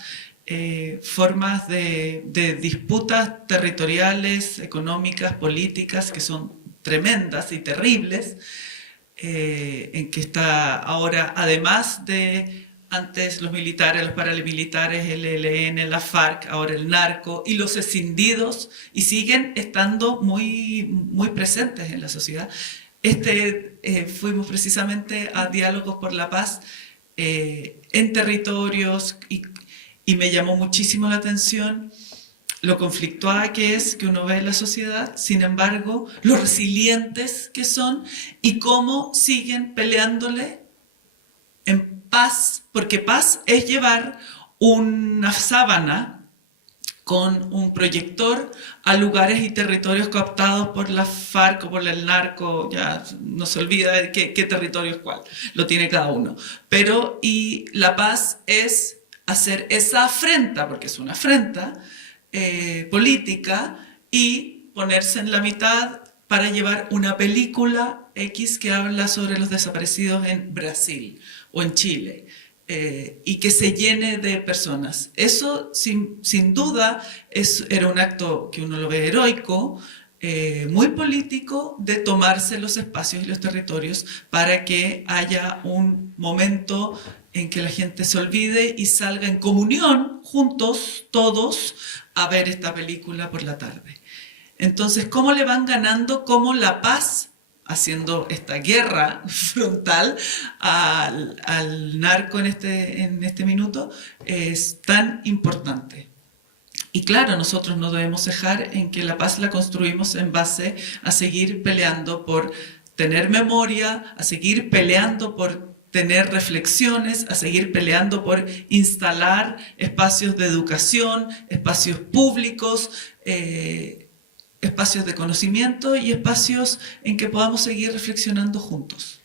formas de disputas territoriales, económicas, políticas, que son tremendas y terribles, en que está ahora, además de antes los militares, los paramilitares, el ELN, la FARC, ahora el narco y los escindidos, y siguen estando muy, muy presentes en la sociedad. Fuimos precisamente a Diálogos por la Paz en territorios, y me llamó muchísimo la atención lo conflictuada que es, que uno ve en la sociedad, sin embargo, lo resilientes que son y cómo siguen peleándole en paz, porque paz es llevar una sábana con un proyector a lugares y territorios cooptados por la FARC o por el narco, ya no se olvida de qué territorio es cuál, lo tiene cada uno. Y la paz es hacer esa afrenta, porque es una afrenta, política y ponerse en la mitad para llevar una película X que habla sobre los desaparecidos en Brasil o en Chile. Y que se llene de personas. Eso, sin duda, era un acto que uno lo ve heroico, muy político, de tomarse los espacios y los territorios para que haya un momento en que la gente se olvide y salga en comunión, juntos, todos, a ver esta película por la tarde. Entonces, ¿cómo le van ganando? ¿Cómo la paz, haciendo esta guerra frontal al narco en este minuto, es tan importante? Y claro, nosotros no debemos cejar en que la paz la construimos en base a seguir peleando por tener memoria, a seguir peleando por tener reflexiones, a seguir peleando por instalar espacios de educación, espacios públicos, espacios de conocimiento y espacios en que podamos seguir reflexionando juntos.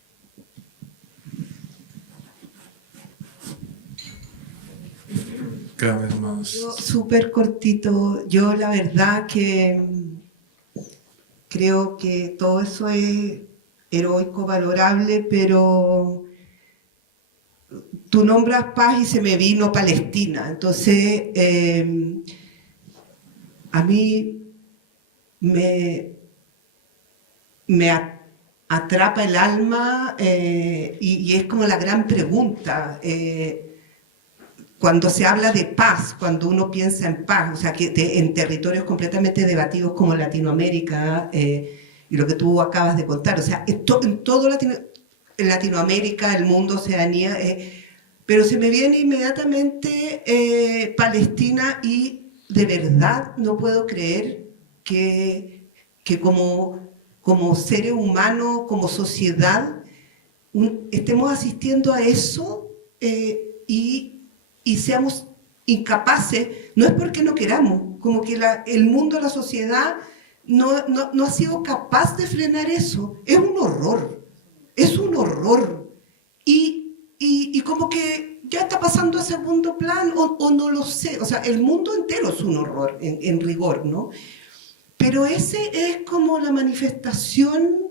Cada vez más. Súper cortito. Yo la verdad que creo que todo eso es heroico, valorable, pero tú nombras paz y se me vino Palestina. Entonces, a mí me atrapa el alma y es como la gran pregunta. Cuando se habla de paz, cuando uno piensa en paz, o sea, que en territorios completamente debatidos como Latinoamérica y lo que tú acabas de contar, o sea, en todo Latinoamérica, el mundo, Oceanía, pero se me viene inmediatamente Palestina y de verdad no puedo creer que como seres humanos, como sociedad, estemos asistiendo a eso y seamos incapaces, no es porque no queramos, como que el mundo, la sociedad no ha sido capaz de frenar eso. Es un horror, y como que ya está pasando a segundo plan o no lo sé, o sea, el mundo entero es un horror en rigor, ¿no? Pero ese es como la manifestación.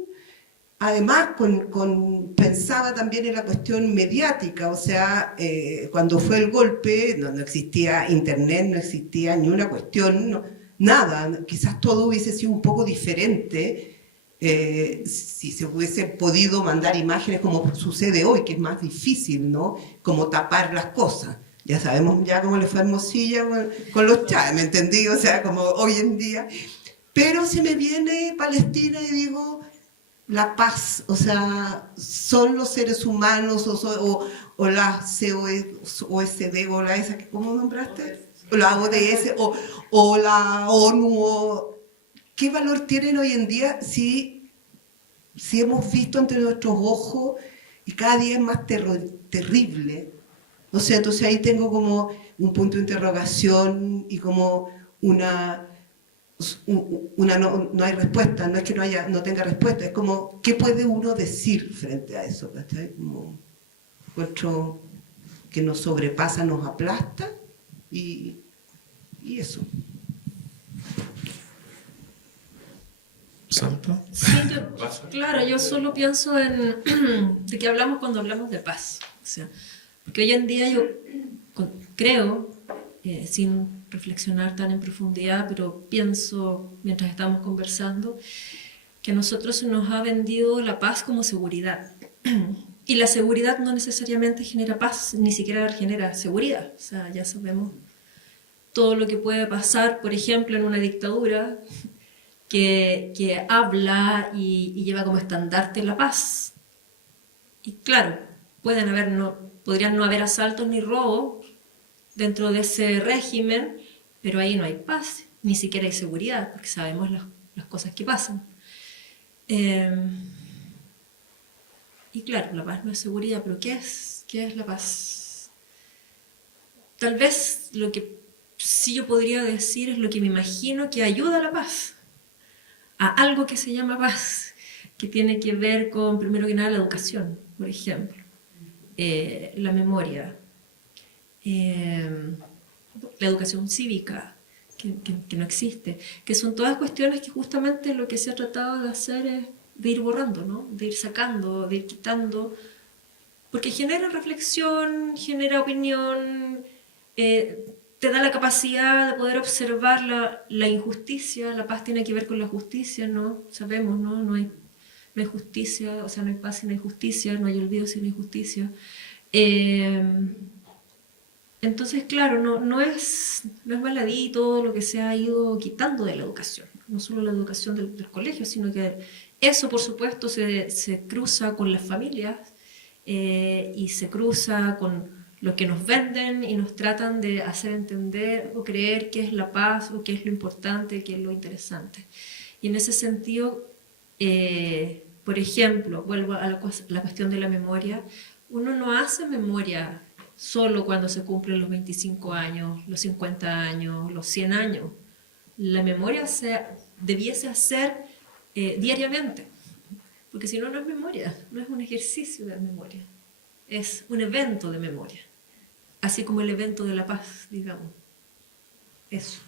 Además, pensaba también en la cuestión mediática, o sea, cuando fue el golpe no existía internet, no existía ni una cuestión, nada, quizás todo hubiese sido un poco diferente si se hubiese podido mandar imágenes como sucede hoy, que es más difícil, ¿no? Como tapar las cosas. Ya sabemos ya cómo le fue a Hermosilla con los chats, ¿me entendí? O sea, como hoy en día. Pero se me viene Palestina y digo, la paz, o sea, son los seres humanos o la COSD o la esa, ¿cómo nombraste? O la ODS o la ONU. ¿Qué valor tienen hoy en día si hemos visto ante nuestros ojos y cada día es más terrible? No sé, entonces ahí tengo como un punto de interrogación y como no hay respuesta, no es que no tenga respuesta, es como, ¿qué puede uno decir frente a eso? ¿Cachai? Como encuentro que nos sobrepasa, nos aplasta y eso. ¿Salta? Sí, claro, yo solo pienso en de qué hablamos cuando hablamos de paz. O sea, porque hoy en día yo creo, sin reflexionar tan en profundidad, pero pienso mientras estamos conversando, que a nosotros se nos ha vendido la paz como seguridad. Y la seguridad no necesariamente genera paz, ni siquiera genera seguridad. O sea, ya sabemos todo lo que puede pasar, por ejemplo, en una dictadura que habla y lleva como estandarte la paz. Y claro, podrían no haber asaltos ni robos dentro de ese régimen, pero ahí no hay paz, ni siquiera hay seguridad, porque sabemos las cosas que pasan. Y claro, la paz no es seguridad, pero ¿qué es la paz? Tal vez lo que sí yo podría decir es lo que me imagino que ayuda a la paz, a algo que se llama paz, que tiene que ver con, primero que nada, la educación, por ejemplo, la memoria, la educación cívica, que no existe, que son todas cuestiones que justamente lo que se ha tratado de hacer es de ir borrando, ¿no? De ir sacando, de ir quitando, porque genera reflexión, genera opinión, te da la capacidad de poder observar la injusticia. La paz tiene que ver con la justicia, ¿no? Sabemos, ¿no? No hay justicia, o sea, no hay paz si no hay justicia, no hay olvido si no hay justicia. Entonces, claro, no es baladí todo lo que se ha ido quitando de la educación, no solo la educación del colegio, sino que eso, por supuesto, se cruza con las familias y se cruza con lo que nos venden y nos tratan de hacer entender o creer qué es la paz o qué es lo importante, qué es lo interesante. Y en ese sentido, por ejemplo, vuelvo a la cuestión de la memoria, uno no hace memoria solo cuando se cumplen los 25 años, los 50 años, los 100 años. La memoria debiese hacer diariamente, porque si no, no es memoria, no es un ejercicio de memoria, es un evento de memoria, así como el evento de la paz, digamos. Eso.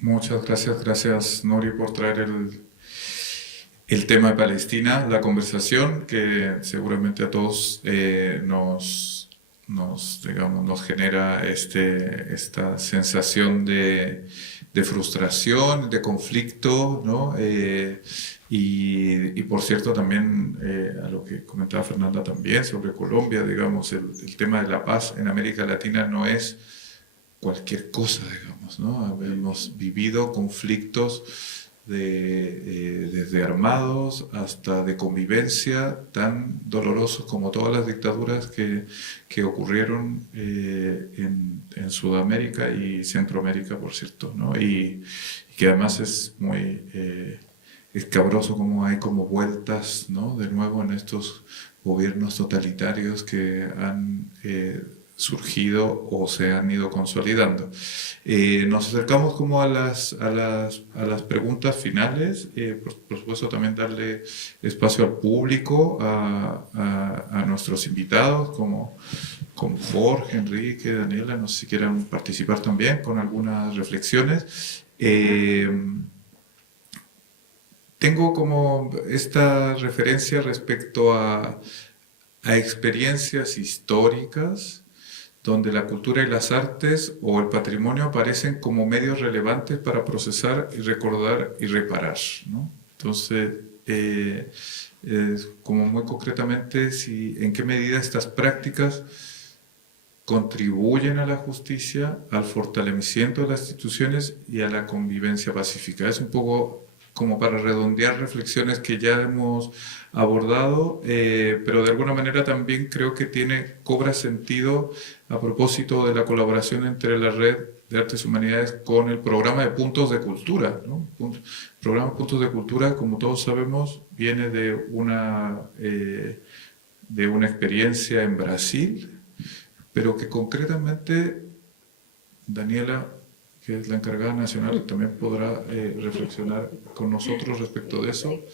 Muchas gracias Nori por traer el tema de Palestina, la conversación que seguramente a todos nos genera esta sensación de frustración, de conflicto, ¿no? Y por cierto también a lo que comentaba Fernanda también sobre Colombia, digamos, el tema de la paz en América Latina no es cualquier cosa, digamos, ¿no? Hemos vivido conflictos desde armados hasta de convivencia tan dolorosos como todas las dictaduras que ocurrieron en Sudamérica y Centroamérica, por cierto, ¿no? Y que además es muy escabroso como hay como vueltas, ¿no? De nuevo en estos gobiernos totalitarios que han surgido o se han ido consolidando. Nos acercamos como a las preguntas finales, por supuesto también darle espacio al público, a nuestros invitados como Jorge, Enrique, Daniela, no sé si quieran participar también con algunas reflexiones. Tengo como esta referencia respecto a experiencias históricas donde la cultura y las artes o el patrimonio aparecen como medios relevantes para procesar y recordar y reparar, ¿no? Entonces, como muy concretamente, en qué medida estas prácticas contribuyen a la justicia, al fortalecimiento de las instituciones y a la convivencia pacífica. Es un poco como para redondear reflexiones que ya hemos abordado, pero de alguna manera también creo que cobra sentido a propósito de la colaboración entre la Red de Artes y Humanidades con el programa de Puntos de Cultura, ¿no? El programa Puntos de Cultura, como todos sabemos, viene de una experiencia en Brasil, pero que concretamente Daniela, que es la encargada nacional, también podrá reflexionar con nosotros respecto de eso.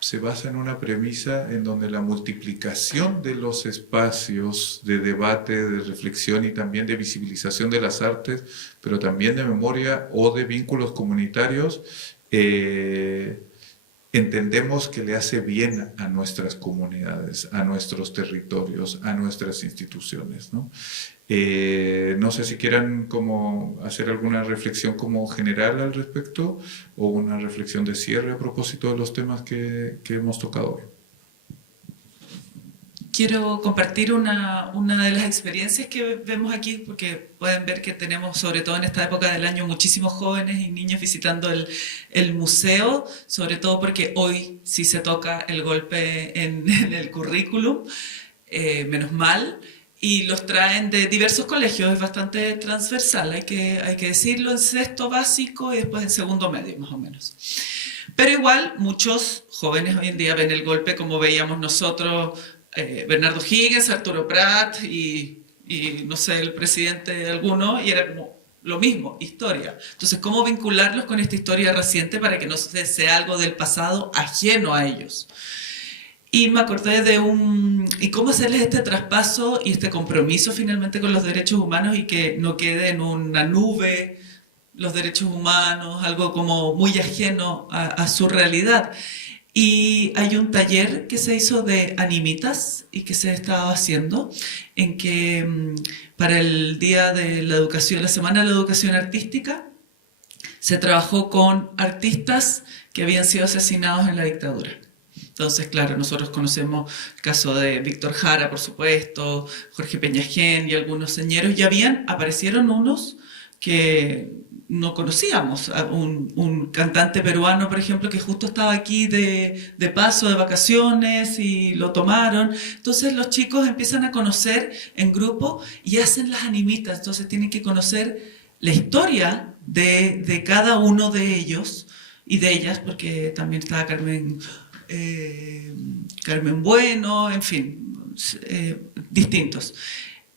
Se basa en una premisa en donde la multiplicación de los espacios de debate, de reflexión y también de visibilización de las artes, pero también de memoria o de vínculos comunitarios, entendemos que le hace bien a nuestras comunidades, a nuestros territorios, a nuestras instituciones, ¿no? No sé si quieran como hacer alguna reflexión como general al respecto o una reflexión de cierre a propósito de los temas que hemos tocado hoy. Quiero compartir una de las experiencias que vemos aquí, porque pueden ver que tenemos, sobre todo en esta época del año, muchísimos jóvenes y niños visitando el museo, sobre todo porque hoy sí se toca el golpe en el currículum, menos mal, y los traen de diversos colegios, es bastante transversal, hay que decirlo, en sexto básico y después en segundo medio, más o menos. Pero igual, muchos jóvenes hoy en día ven el golpe como veíamos nosotros, Bernardo Higgins, Arturo Prat y no sé, el presidente de alguno, y era como lo mismo, historia. Entonces, ¿cómo vincularlos con esta historia reciente para que no sea algo del pasado ajeno a ellos? Y me acordé y cómo hacerles este traspaso y este compromiso finalmente con los derechos humanos y que no quede en una nube los derechos humanos, algo como muy ajeno a su realidad. Y hay un taller que se hizo de animitas y que se estaba haciendo, en que para el Día de la Educación, la Semana de la Educación Artística, se trabajó con artistas que habían sido asesinados en la dictadura. Entonces, claro, nosotros conocemos el caso de Víctor Jara, por supuesto, Jorge Peñajén y algunos señeros, y aparecieron unos que no conocíamos. Un cantante peruano, por ejemplo, que justo estaba aquí de paso, de vacaciones, y lo tomaron. Entonces los chicos empiezan a conocer en grupo y hacen las animitas. Entonces tienen que conocer la historia de cada uno de ellos y de ellas, porque también estaba Carmen Bueno, en fin, distintos.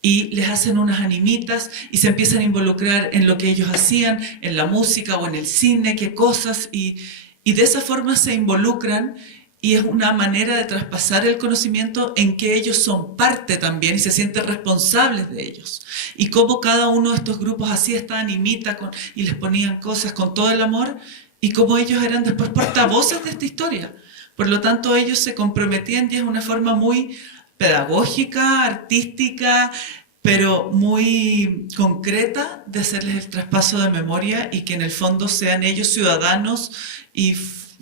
Y les hacen unas animitas y se empiezan a involucrar en lo que ellos hacían, en la música o en el cine, qué cosas, y de esa forma se involucran, y es una manera de traspasar el conocimiento en que ellos son parte también y se sienten responsables de ellos. Y cómo cada uno de estos grupos hacía esta animita y les ponían cosas con todo el amor, y cómo ellos eran después portavoces de esta historia. Por lo tanto, ellos se comprometían, y es una forma muy pedagógica, artística, pero muy concreta de hacerles el traspaso de memoria y que en el fondo sean ellos ciudadanos y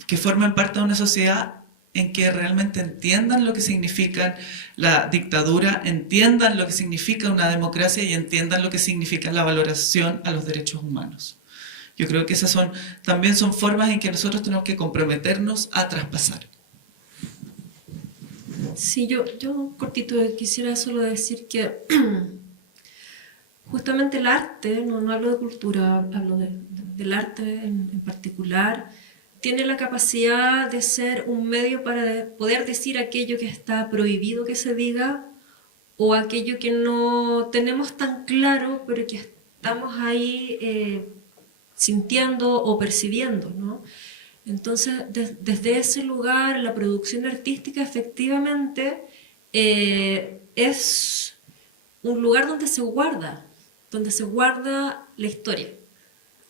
que formen parte de una sociedad en que realmente entiendan lo que significa la dictadura, entiendan lo que significa una democracia y entiendan lo que significa la valoración a los derechos humanos. Yo creo que esas también son formas en que nosotros tenemos que comprometernos a traspasar. Sí, yo cortito quisiera solo decir que justamente el arte, no hablo de cultura, hablo del arte en particular, tiene la capacidad de ser un medio para poder decir aquello que está prohibido que se diga o aquello que no tenemos tan claro, pero que estamos ahí sintiendo o percibiendo, ¿no? Entonces, desde ese lugar, la producción artística efectivamente es un lugar donde se guarda la historia,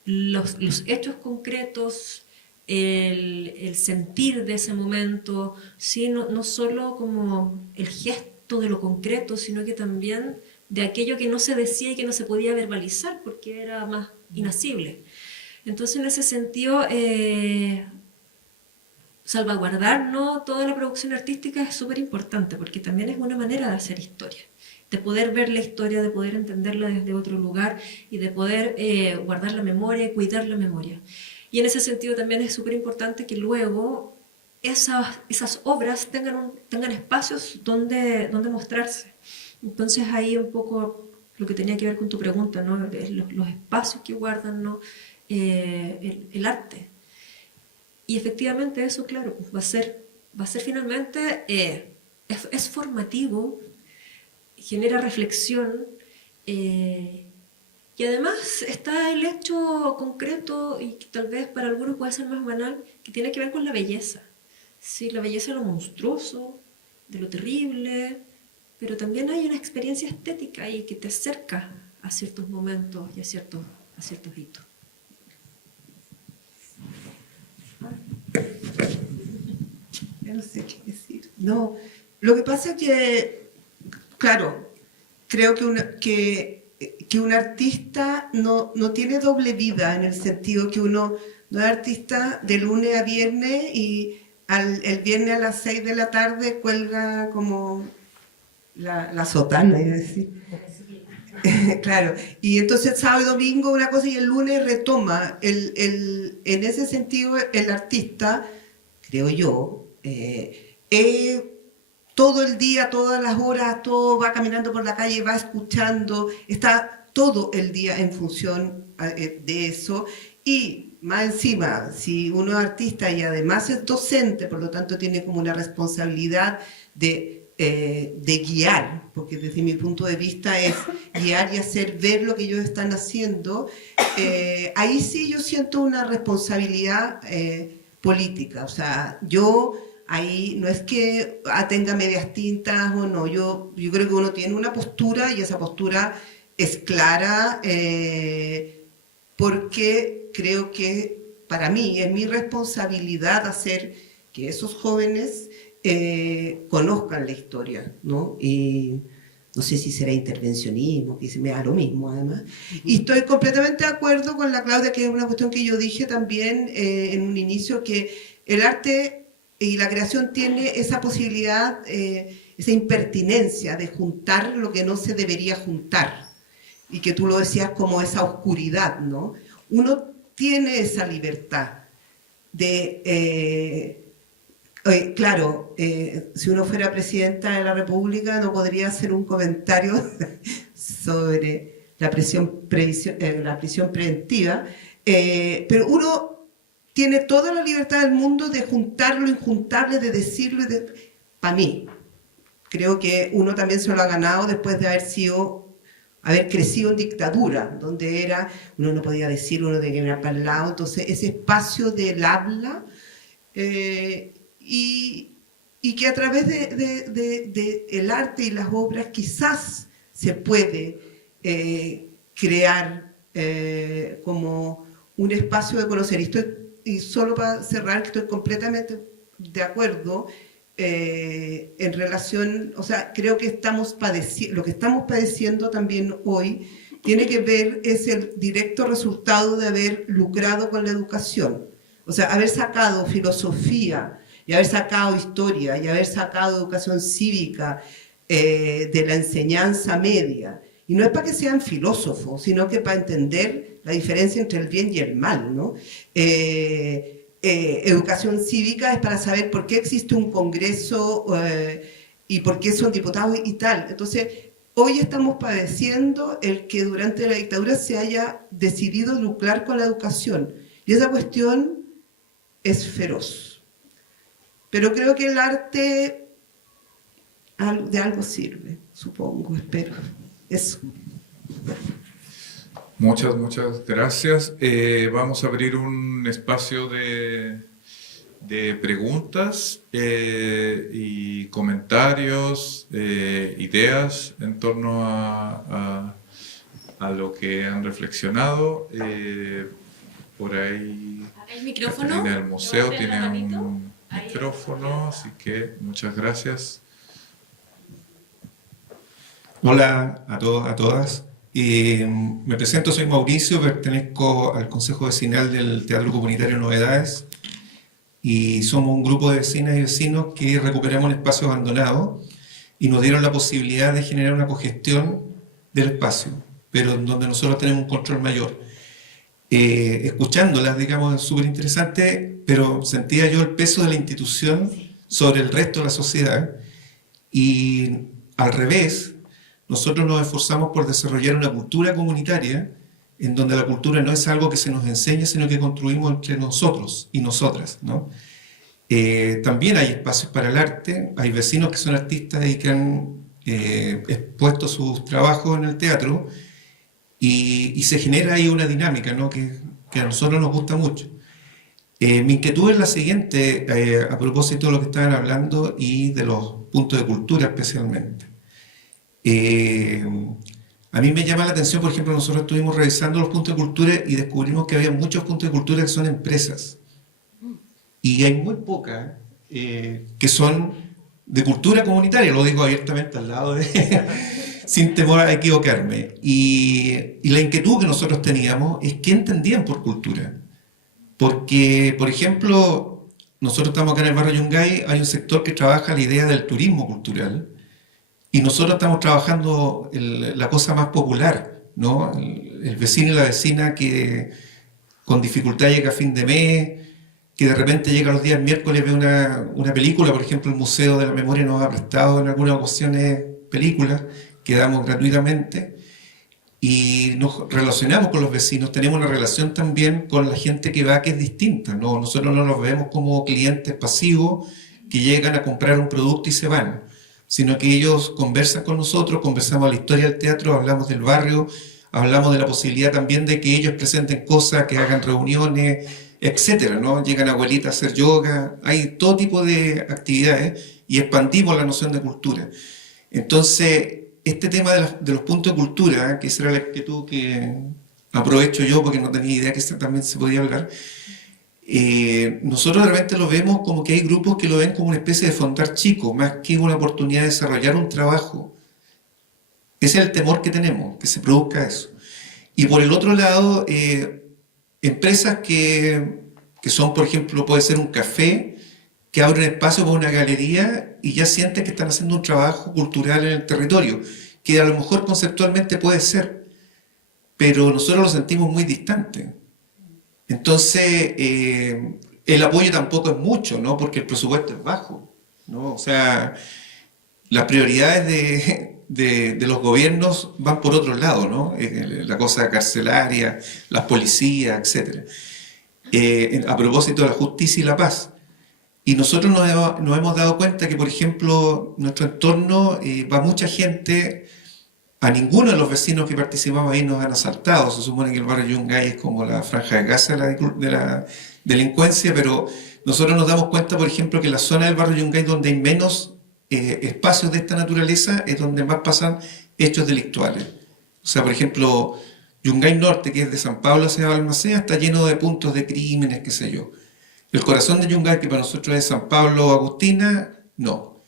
los hechos concretos, el sentir de ese momento, ¿sí? No solo como el gesto de lo concreto, sino que también de aquello que no se decía y que no se podía verbalizar porque era más inasible. Entonces, en ese sentido, salvaguardar, ¿no?, toda la producción artística es súper importante, porque también es una manera de hacer historia, de poder ver la historia, de poder entenderla desde otro lugar y de poder guardar la memoria y cuidar la memoria. Y en ese sentido también es súper importante que luego esas obras tengan espacios donde mostrarse. Entonces ahí un poco lo que tenía que ver con tu pregunta, ¿no?, los espacios que guardan, ¿no?, el arte. Y efectivamente eso, claro, va a ser finalmente, es formativo, genera reflexión, y además está el hecho concreto, y que tal vez para algunos puede ser más banal, que tiene que ver con la belleza. Sí, la belleza de lo monstruoso, de lo terrible, pero también hay una experiencia estética ahí que te acerca a ciertos momentos y a ciertos hitos. Yo no sé qué decir. No, lo que pasa es que, claro, creo que un artista no tiene doble vida, en el sentido que uno no es artista de lunes a viernes y el viernes a las 6 de la tarde cuelga como la sotana, es decir. Claro, y entonces sábado y domingo una cosa y el lunes retoma. En ese sentido, el artista, creo yo, todo el día, todas las horas, todo va caminando por la calle, va escuchando, está todo el día en función de eso. Y más encima, si uno es artista y además es docente, por lo tanto tiene como una responsabilidad de guiar, porque desde mi punto de vista es guiar y hacer ver lo que ellos están haciendo, ahí sí yo siento una responsabilidad política. O sea, yo ahí no es que tenga medias tintas o no, yo creo que uno tiene una postura y esa postura es clara, porque creo que para mí es mi responsabilidad hacer que esos jóvenes conozcan la historia, ¿no? Y no sé si será intervencionismo, que se me da lo mismo además. Y estoy completamente de acuerdo con la Claudia, que es una cuestión que yo dije también en un inicio, que el arte y la creación tiene esa posibilidad, esa impertinencia de juntar lo que no se debería juntar. Y que tú lo decías como esa oscuridad, ¿no? Uno tiene esa libertad de... claro, si uno fuera presidenta de la República no podría hacer un comentario sobre la prisión preventiva, pero uno tiene toda la libertad del mundo de juntar lo injuntable, de decirlo. Para mí, creo que uno también se lo ha ganado después de haber crecido en dictadura, donde uno no podía decir, uno tenía que mirar para el lado, entonces ese espacio del habla... y que a través de el arte y las obras quizás se puede crear como un espacio de conocer. Y solo para cerrar, que estoy completamente de acuerdo en relación, o sea, creo que lo que estamos padeciendo también hoy tiene que ver, es el directo resultado de haber lucrado con la educación. O sea, haber sacado filosofía, y haber sacado historia, y haber sacado educación cívica de la enseñanza media. Y no es para que sean filósofos, sino que para entender la diferencia entre el bien y el mal, ¿no? Educación cívica es para saber por qué existe un congreso y por qué son diputados y tal. Entonces, hoy estamos padeciendo el que durante la dictadura se haya decidido lucrar con la educación. Y esa cuestión es feroz. Pero creo que el arte de algo sirve, supongo, espero. Eso. Muchas gracias. Vamos a abrir un espacio de preguntas y comentarios, ideas en torno a lo que han reflexionado. Por ahí, ¿El micrófono? el museo tiene un micrófono, así que muchas gracias. Hola a todos, a todas. Me presento, soy Mauricio, pertenezco al Consejo Vecinal del Teatro Comunitario Novedades y somos un grupo de vecinas y vecinos que recuperamos un espacio abandonado y nos dieron la posibilidad de generar una cogestión del espacio, pero en donde nosotros tenemos un control mayor. Escuchándolas, digamos, es súper interesante, pero sentía yo el peso de la institución sobre el resto de la sociedad y al revés, nosotros nos esforzamos por desarrollar una cultura comunitaria en donde la cultura no es algo que se nos enseña, sino que construimos entre nosotros y nosotras, ¿no? También hay espacios para el arte, hay vecinos que son artistas y que han expuesto sus trabajos en el teatro y se genera ahí una dinámica, ¿no? que a nosotros nos gusta mucho. Mi inquietud es la siguiente, a propósito de lo que estaban hablando y de los puntos de cultura especialmente. A mí me llama la atención, por ejemplo, nosotros estuvimos revisando los puntos de cultura y descubrimos que había muchos puntos de cultura que son empresas. Y hay muy pocas que son de cultura comunitaria, lo digo abiertamente al lado de... sin temor a equivocarme. Y la inquietud que nosotros teníamos es qué entendían por cultura. Porque, por ejemplo, nosotros estamos acá en el barrio Yungay, hay un sector que trabaja la idea del turismo cultural, y nosotros estamos trabajando la cosa más popular, ¿no? El vecino y la vecina que con dificultad llega a fin de mes, que de repente llega los días miércoles, ve una película, por ejemplo, el Museo de la Memoria nos ha prestado en algunas ocasiones películas que damos gratuitamente, y nos relacionamos con los vecinos, tenemos una relación también con la gente que va, que es distinta, ¿no? Nosotros no los vemos como clientes pasivos que llegan a comprar un producto y se van, sino que ellos conversan con nosotros, conversamos la historia del teatro, hablamos del barrio, hablamos de la posibilidad también de que ellos presenten cosas, que hagan reuniones, etcétera, ¿no? Llegan abuelitas a hacer yoga, hay todo tipo de actividades y expandimos la noción de cultura. Entonces, este tema de los puntos de cultura, que esa era la inquietud que aprovecho yo porque no tenía idea que también se podía hablar, nosotros de repente lo vemos como que hay grupos que lo ven como una especie de fondar chico, más que una oportunidad de desarrollar un trabajo. Ese es el temor que tenemos, que se produzca eso. Y por el otro lado, empresas que son, por ejemplo, puede ser un café, que abren espacio para una galería y ya sienten que están haciendo un trabajo cultural en el territorio, que a lo mejor conceptualmente puede ser, pero nosotros lo sentimos muy distante. Entonces, el apoyo tampoco es mucho, ¿no? Porque el presupuesto es bajo, ¿no? O sea, las prioridades de los gobiernos van por otro lado, ¿no? La cosa carcelaria, las policías, etc. A propósito de la justicia y la paz. Y nosotros nos hemos dado cuenta que, por ejemplo, en nuestro entorno va mucha gente, a ninguno de los vecinos que participamos ahí nos han asaltado. Se supone que el barrio Yungay es como la franja de Gaza de la delincuencia, pero nosotros nos damos cuenta, por ejemplo, que la zona del barrio Yungay donde hay menos espacios de esta naturaleza es donde más pasan hechos delictuales. O sea, por ejemplo, Yungay Norte, que es de San Pablo hacia Balmaceda, está lleno de puntos de crímenes, qué sé yo. El corazón de Yungay, que para nosotros es San Pablo o Agustina, no.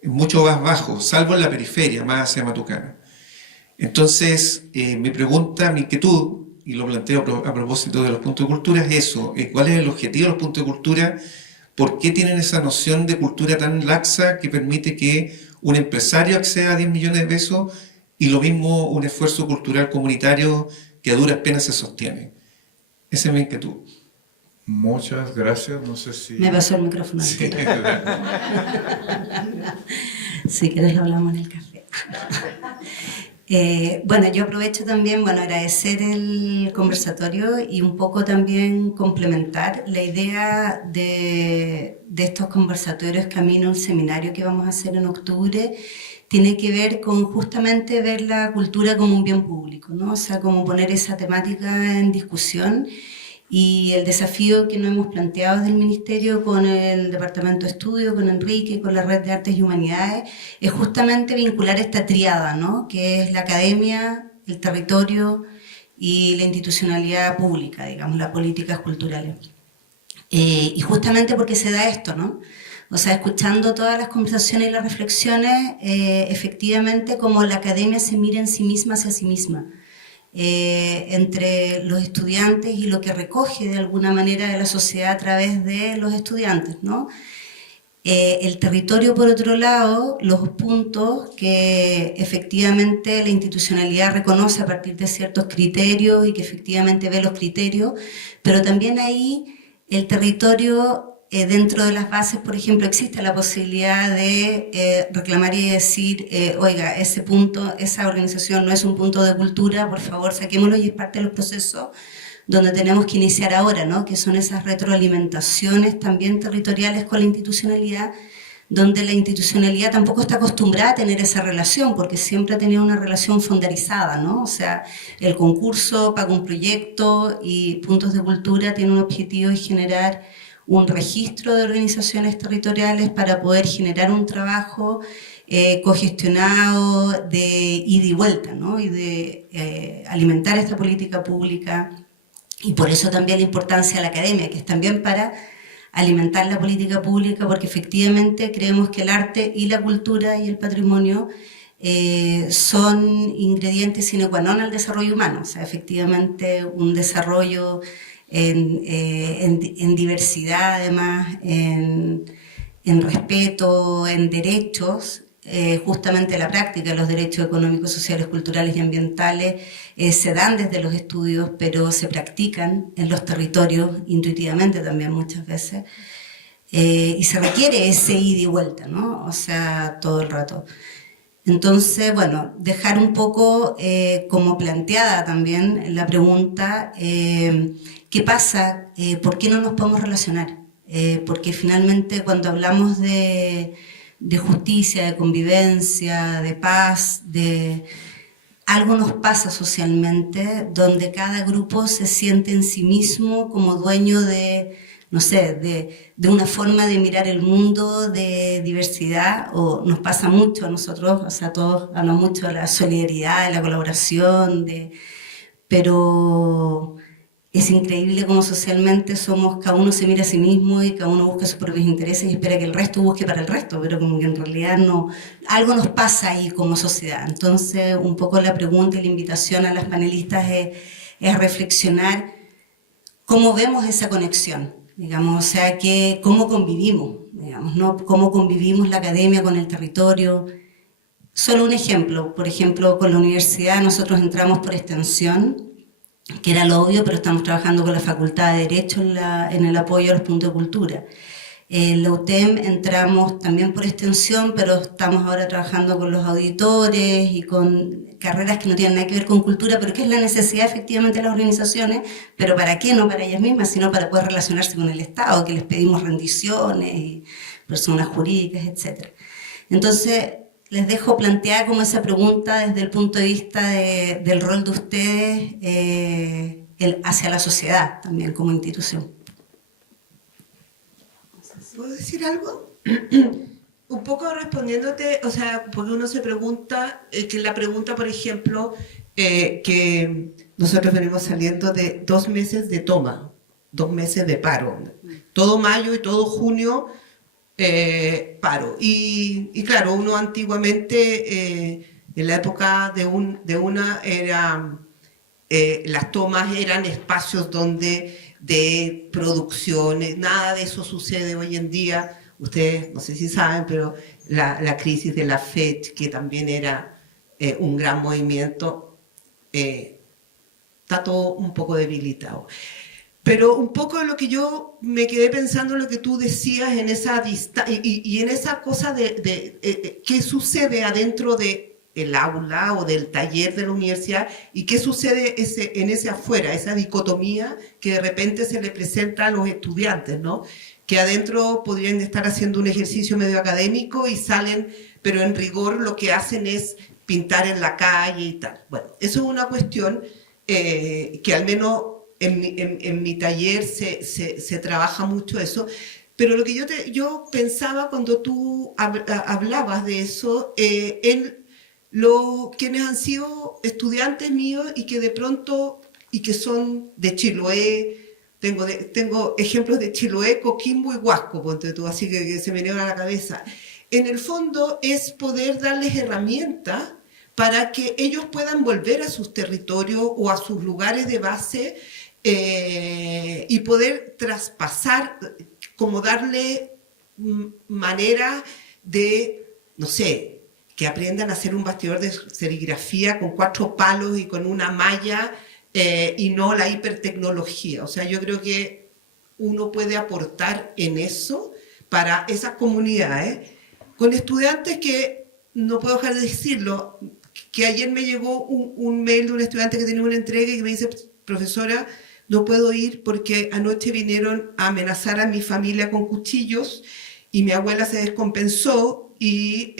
Es mucho más bajo, salvo en la periferia, más hacia Matucana. Entonces, mi pregunta, mi inquietud, y lo planteo a propósito de los puntos de cultura, es eso. ¿Cuál es el objetivo de los puntos de cultura? ¿Por qué tienen esa noción de cultura tan laxa que permite que un empresario acceda a 10 millones de pesos y lo mismo un esfuerzo cultural comunitario que a duras penas se sostiene? Esa es mi inquietud. Muchas gracias. No sé si... Me pasó el micrófono. Sí. Si quieres hablamos en el café. Bueno, yo aprovecho también, agradecer el conversatorio y un poco también complementar la idea de estos conversatorios camino al seminario que vamos a hacer en octubre. Tiene que ver con justamente ver la cultura como un bien público, ¿no? O sea, como poner esa temática en discusión. Y el desafío que nos hemos planteado desde el Ministerio con el Departamento de Estudio, con Enrique, con la Red de Artes y Humanidades, es justamente vincular esta tríada, ¿no? Que es la academia, el territorio y la institucionalidad pública, digamos, las políticas culturales. Y justamente porque se da esto, ¿no? O sea, escuchando todas las conversaciones y las reflexiones, efectivamente como la academia se mira en sí misma hacia sí misma. Entre los estudiantes y lo que recoge de alguna manera de la sociedad a través de los estudiantes, ¿no? El territorio, por otro lado, los puntos que efectivamente la institucionalidad reconoce a partir de ciertos criterios y que efectivamente ve los criterios, pero también ahí el territorio, dentro de las bases, por ejemplo, existe la posibilidad de reclamar y decir, oiga, ese punto, esa organización no es un punto de cultura, por favor, saquémoslo, y es parte de los procesos donde tenemos que iniciar ahora, ¿no? Que son esas retroalimentaciones también territoriales con la institucionalidad, donde la institucionalidad tampoco está acostumbrada a tener esa relación, porque siempre ha tenido una relación fondarizada, ¿no? O sea, el concurso paga un proyecto y Puntos de Cultura tiene un objetivo de generar un registro de organizaciones territoriales para poder generar un trabajo cogestionado de ida y vuelta, ¿no? Y de alimentar esta política pública. Y por eso también la importancia de la academia, que es también para alimentar la política pública, porque efectivamente creemos que el arte y la cultura y el patrimonio son ingredientes sine qua non al desarrollo humano. O sea, efectivamente un desarrollo en diversidad, además, en respeto, en derechos, justamente la práctica de los derechos económicos, sociales, culturales y ambientales se dan desde los estudios, pero se practican en los territorios intuitivamente también muchas veces, y se requiere ese ida y vuelta, ¿no? O sea, todo el rato. Entonces, bueno, dejar un poco como planteada también la pregunta, ¿qué pasa? ¿Por qué no nos podemos relacionar? Porque finalmente cuando hablamos de justicia, de convivencia, de paz, algo nos pasa socialmente donde cada grupo se siente en sí mismo como dueño de, no sé, de una forma de mirar el mundo, de diversidad, o nos pasa mucho a nosotros, o sea, todos hablamos mucho de la solidaridad, de la colaboración, pero es increíble cómo socialmente somos, cada uno se mira a sí mismo y cada uno busca sus propios intereses y espera que el resto busque para el resto, pero como que en realidad no, algo nos pasa ahí como sociedad. Entonces, un poco la pregunta y la invitación a las panelistas es reflexionar cómo vemos esa conexión, digamos, o sea, cómo convivimos, digamos, ¿no? Cómo convivimos la academia con el territorio. Solo un ejemplo, por ejemplo, con la universidad nosotros entramos por extensión, que era lo obvio, pero estamos trabajando con la Facultad de Derecho en el apoyo a los puntos de cultura. En la UTEM entramos también por extensión, pero estamos ahora trabajando con los auditores y con carreras que no tienen nada que ver con cultura, pero que es la necesidad efectivamente de las organizaciones, pero ¿para qué? No para ellas mismas, sino para poder relacionarse con el Estado, que les pedimos rendiciones y personas jurídicas, etc. Entonces, les dejo plantear como esa pregunta desde el punto de vista del rol de ustedes hacia la sociedad también como institución. ¿Puedo decir algo? Un poco respondiéndote, o sea, porque uno se pregunta, que la pregunta, por ejemplo, que nosotros venimos saliendo de 2 meses de toma, 2 meses de paro, todo mayo y todo junio, paro. Y claro, uno antiguamente, en la época de una, era, las tomas eran espacios de producciones, nada de eso sucede hoy en día. Ustedes no sé si saben, pero la crisis de la FED, que también era un gran movimiento, está todo un poco debilitado. Pero un poco lo que yo me quedé pensando, lo que tú decías en esa y en esa cosa de qué sucede adentro del aula o del taller de la universidad y qué sucede en ese afuera, esa dicotomía que de repente se le presenta a los estudiantes, ¿no? Que adentro podrían estar haciendo un ejercicio medio académico y salen, pero en rigor lo que hacen es pintar en la calle y tal. Bueno, eso es una cuestión que al menos en mi taller se trabaja mucho eso, pero lo que yo pensaba cuando tú hablabas de eso, quienes han sido estudiantes míos y que de pronto, y que son de Chiloé, tengo ejemplos de Chiloé, Coquimbo y Huasco, ponte tú, así que se me viene a la cabeza. En el fondo es poder darles herramientas para que ellos puedan volver a sus territorios o a sus lugares de base y poder traspasar, como darle manera de, no sé, que aprendan a hacer un bastidor de serigrafía con 4 palos y con una malla y no la hipertecnología. O sea, yo creo que uno puede aportar en eso para esas comunidades, con estudiantes que, no puedo dejar de decirlo, que ayer me llegó un mail de un estudiante que tenía una entrega y que me dice, profesora, no puedo ir porque anoche vinieron a amenazar a mi familia con cuchillos y mi abuela se descompensó y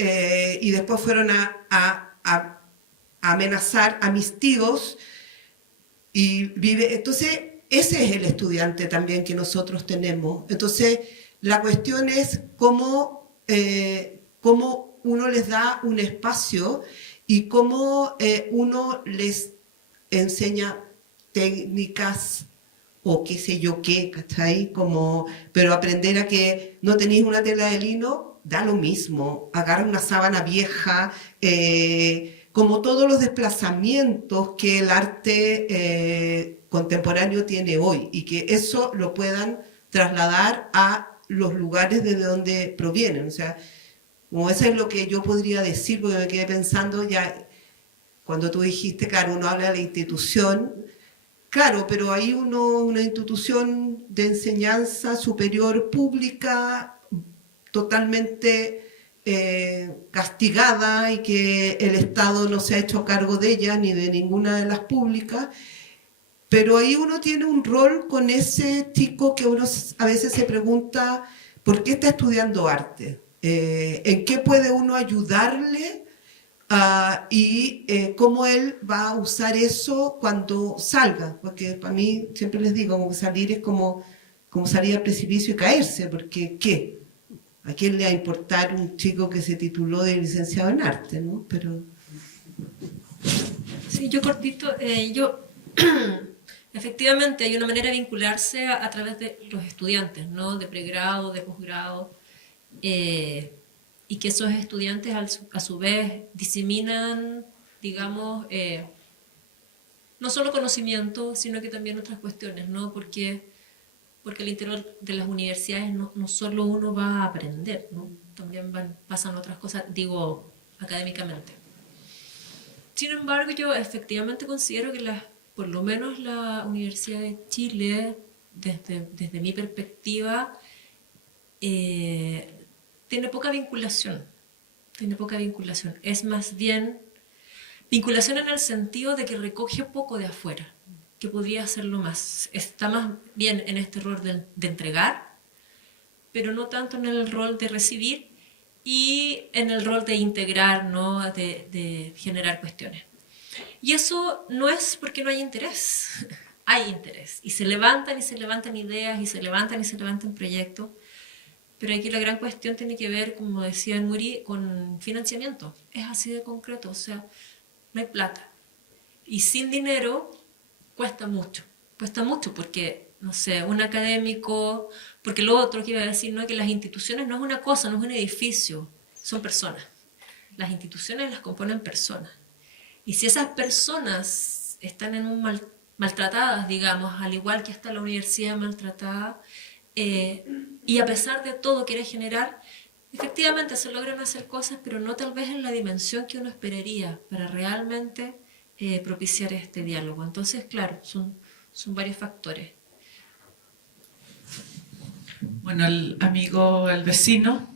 después fueron a amenazar a mis tíos y vive. Entonces, ese es el estudiante también que nosotros tenemos. Entonces, la cuestión es cómo uno les da un espacio y cómo uno les enseña técnicas o qué sé yo qué, ¿cachai? Pero aprender a que no tenéis una tela de lino, da lo mismo. Agarra una sábana vieja, como todos los desplazamientos que el arte contemporáneo tiene hoy y que eso lo puedan trasladar a los lugares desde donde provienen. O sea, como eso es lo que yo podría decir, porque me quedé pensando ya, cuando tú dijiste, claro, uno habla de la institución, claro, pero hay una institución de enseñanza superior pública totalmente castigada y que el Estado no se ha hecho cargo de ella ni de ninguna de las públicas, pero ahí uno tiene un rol con ese chico que uno a veces se pregunta ¿por qué está estudiando arte? ¿En qué puede uno ayudarle y cómo él va a usar eso cuando salga, porque para mí, siempre les digo, como salir es como salir al precipicio y caerse, porque ¿qué? ¿A quién le va a importar un chico que se tituló de licenciado en arte, no? Pero... Sí, yo cortito, efectivamente hay una manera de vincularse a través de los estudiantes, ¿no? De pregrado, de posgrado, y que esos estudiantes a su vez diseminan, digamos, no solo conocimiento, sino que también otras cuestiones, ¿no? Porque al interior de las universidades no solo uno va a aprender, ¿no? También pasan otras cosas, digo, académicamente. Sin embargo, yo efectivamente considero que por lo menos la Universidad de Chile, desde mi perspectiva, tiene poca vinculación. Es más bien vinculación en el sentido de que recoge poco de afuera, que podría hacerlo más. Está más bien en este rol de entregar, pero no tanto en el rol de recibir y en el rol de integrar, ¿no? de generar cuestiones. Y eso no es porque no hay interés, hay interés. Y se levantan ideas, y se levantan proyectos. Pero aquí la gran cuestión tiene que ver, como decía Nuri, con financiamiento. Es así de concreto, o sea, no hay plata. Y sin dinero cuesta mucho porque, no sé, un académico, porque lo otro que iba a decir, ¿no? Que las instituciones no es una cosa, no es un edificio, son personas. Las instituciones las componen personas. Y si esas personas están maltratadas, digamos, al igual que está la universidad maltratada, y a pesar de todo quiere generar, efectivamente se logran hacer cosas, pero no tal vez en la dimensión que uno esperaría para realmente propiciar este diálogo. Entonces, claro, son varios factores. Bueno, el vecino,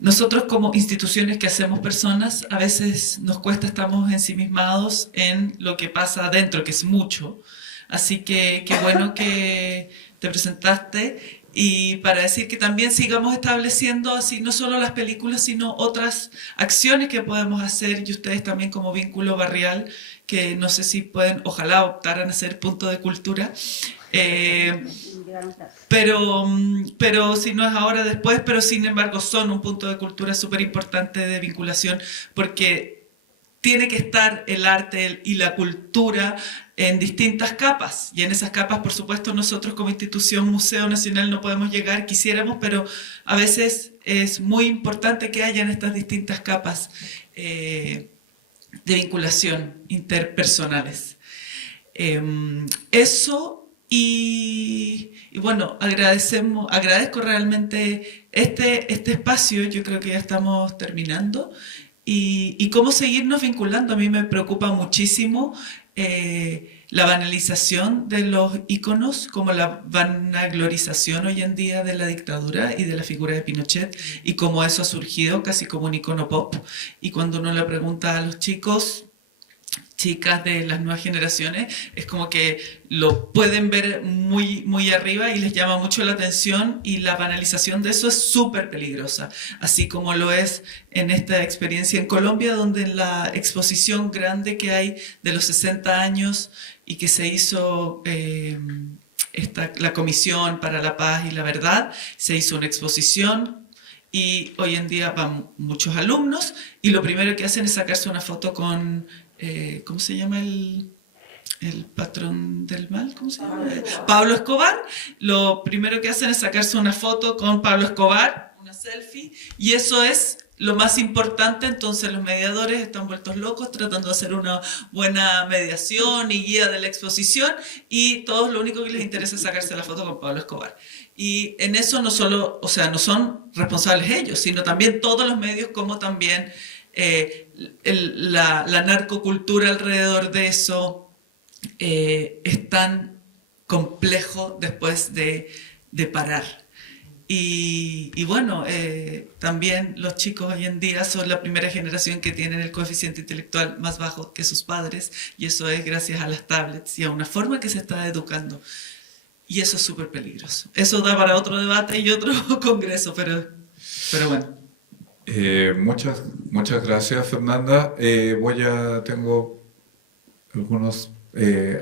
nosotros como instituciones que hacemos personas, a veces nos cuesta, estamos ensimismados en lo que pasa adentro, que es mucho. Así que qué bueno que te presentaste, y para decir que también sigamos estableciendo así no solo las películas, sino otras acciones que podemos hacer, y ustedes también como vínculo barrial, que no sé si pueden, ojalá optaran a ser punto de cultura, pero si no es ahora, después, pero sin embargo son un punto de cultura súper importante de vinculación, porque tiene que estar el arte y la cultura en distintas capas, y en esas capas, por supuesto, nosotros como institución Museo Nacional no podemos llegar, quisiéramos, pero a veces es muy importante que hayan estas distintas capas de vinculación interpersonales. Eso, y bueno, agradezco realmente este espacio. Yo creo que ya estamos terminando, y cómo seguirnos vinculando. A mí me preocupa muchísimo la banalización de los íconos, como la vanaglorización hoy en día de la dictadura y de la figura de Pinochet, y cómo eso ha surgido casi como un icono pop. Y cuando uno le pregunta a los chicas de las nuevas generaciones, es como que lo pueden ver muy, muy arriba y les llama mucho la atención, y la banalización de eso es súper peligrosa, así como lo es en esta experiencia en Colombia, donde en la exposición grande que hay de los 60 años y que se hizo la Comisión para la Paz y la Verdad, se hizo una exposición. Y hoy en día van muchos alumnos, y lo primero que hacen es sacarse una foto con, ¿cómo se llama el patrón del mal? ¿Cómo se llama? Pablo Escobar. Lo primero que hacen es sacarse una foto con Pablo Escobar, una selfie, y eso es lo más importante. Entonces los mediadores están vueltos locos tratando de hacer una buena mediación y guía de la exposición, y todos lo único que les interesa es sacarse la foto con Pablo Escobar. Y en eso no solo, o sea, no son responsables ellos, sino también todos los medios, como también la narcocultura alrededor de eso es tan complejo después de parar. Y bueno, también los chicos hoy en día son la primera generación que tienen el coeficiente intelectual más bajo que sus padres, y eso es gracias a las tablets y a una forma que se está educando. Y eso es súper peligroso. Eso da para otro debate y otro congreso, pero bueno. Muchas gracias, Fernanda. Tengo algunos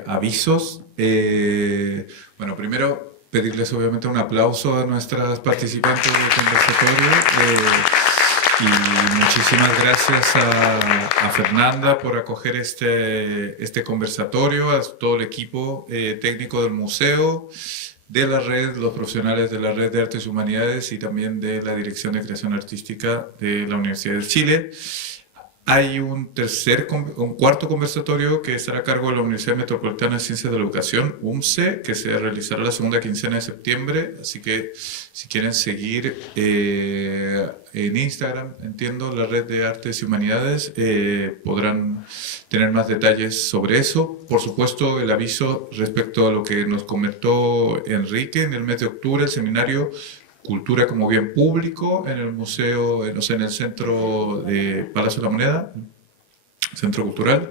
avisos. Bueno, primero pedirles obviamente un aplauso a nuestras participantes del conversatorio. Y muchísimas gracias a Fernanda por acoger este conversatorio, a todo el equipo técnico del museo, de la red, los profesionales de la Red de Artes y Humanidades y también de la Dirección de Creación Artística de la Universidad de Chile. Hay un cuarto conversatorio que estará a cargo de la Universidad Metropolitana de Ciencias de la Educación, UMCE, que se realizará la segunda quincena de septiembre. Así que si quieren seguir en Instagram, entiendo, la Red de Artes y Humanidades, podrán tener más detalles sobre eso. Por supuesto, el aviso respecto a lo que nos comentó Enrique en el mes de octubre, el seminario Cultura como Bien Público en el museo, en el centro de Palacio de la Moneda, Centro Cultural,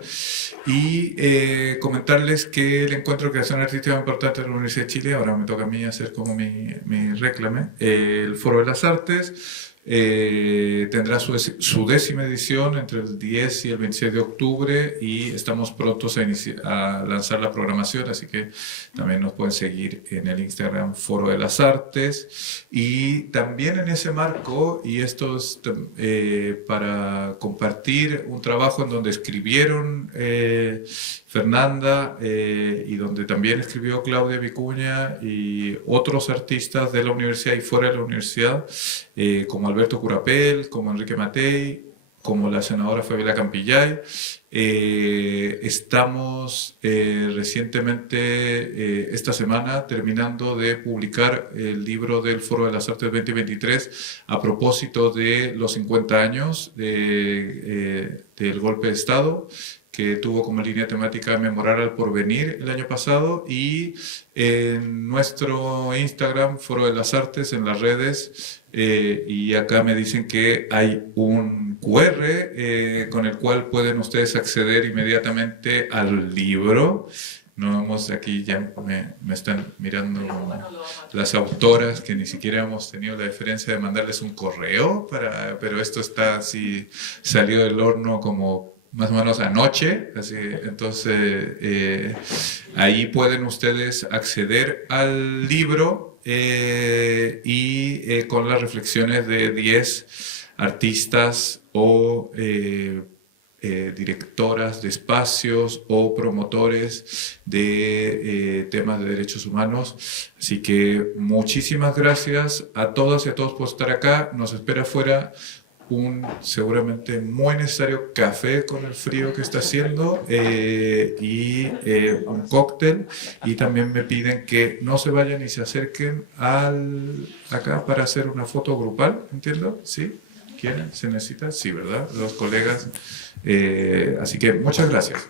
y comentarles que el encuentro de creación artística más importante de la Universidad de Chile, ahora me toca a mí hacer como mi reclame, el Foro de las Artes, tendrá su 10ª edición entre el 10 y el 26 de octubre y estamos prontos a lanzar la programación, así que también nos pueden seguir en el Instagram Foro de las Artes. Y también en ese marco, y esto es para compartir un trabajo en donde escribieron Fernanda y donde también escribió Claudia Vicuña y otros artistas de la universidad y fuera de la universidad, como Alberto Curapel, como Enrique Matei, como la senadora Fabiola Campillay. Estamos recientemente, esta semana, terminando de publicar el libro del Foro de las Artes 2023 a propósito de los 50 años del golpe de Estado, que tuvo como línea temática Memorar al Porvenir el año pasado, y en nuestro Instagram, Foro de las Artes, en las redes, y acá me dicen que hay un QR con el cual pueden ustedes acceder inmediatamente al libro. No hemos, aquí ya me están mirando las autoras que ni siquiera hemos tenido la deferencia de mandarles un correo, pero esto está así, salió del horno como más o menos anoche, así, entonces ahí pueden ustedes acceder al libro y con las reflexiones de 10 artistas o directoras de espacios o promotores de temas de derechos humanos. Así que muchísimas gracias a todas y a todos por estar acá. Nos espera afuera un seguramente muy necesario café con el frío que está haciendo y un cóctel, y también me piden que no se vayan y se acerquen acá para hacer una foto grupal, ¿entiendo? ¿Sí? ¿Quieren? ¿Se necesita? Sí, ¿verdad? Los colegas. Así que muchas gracias.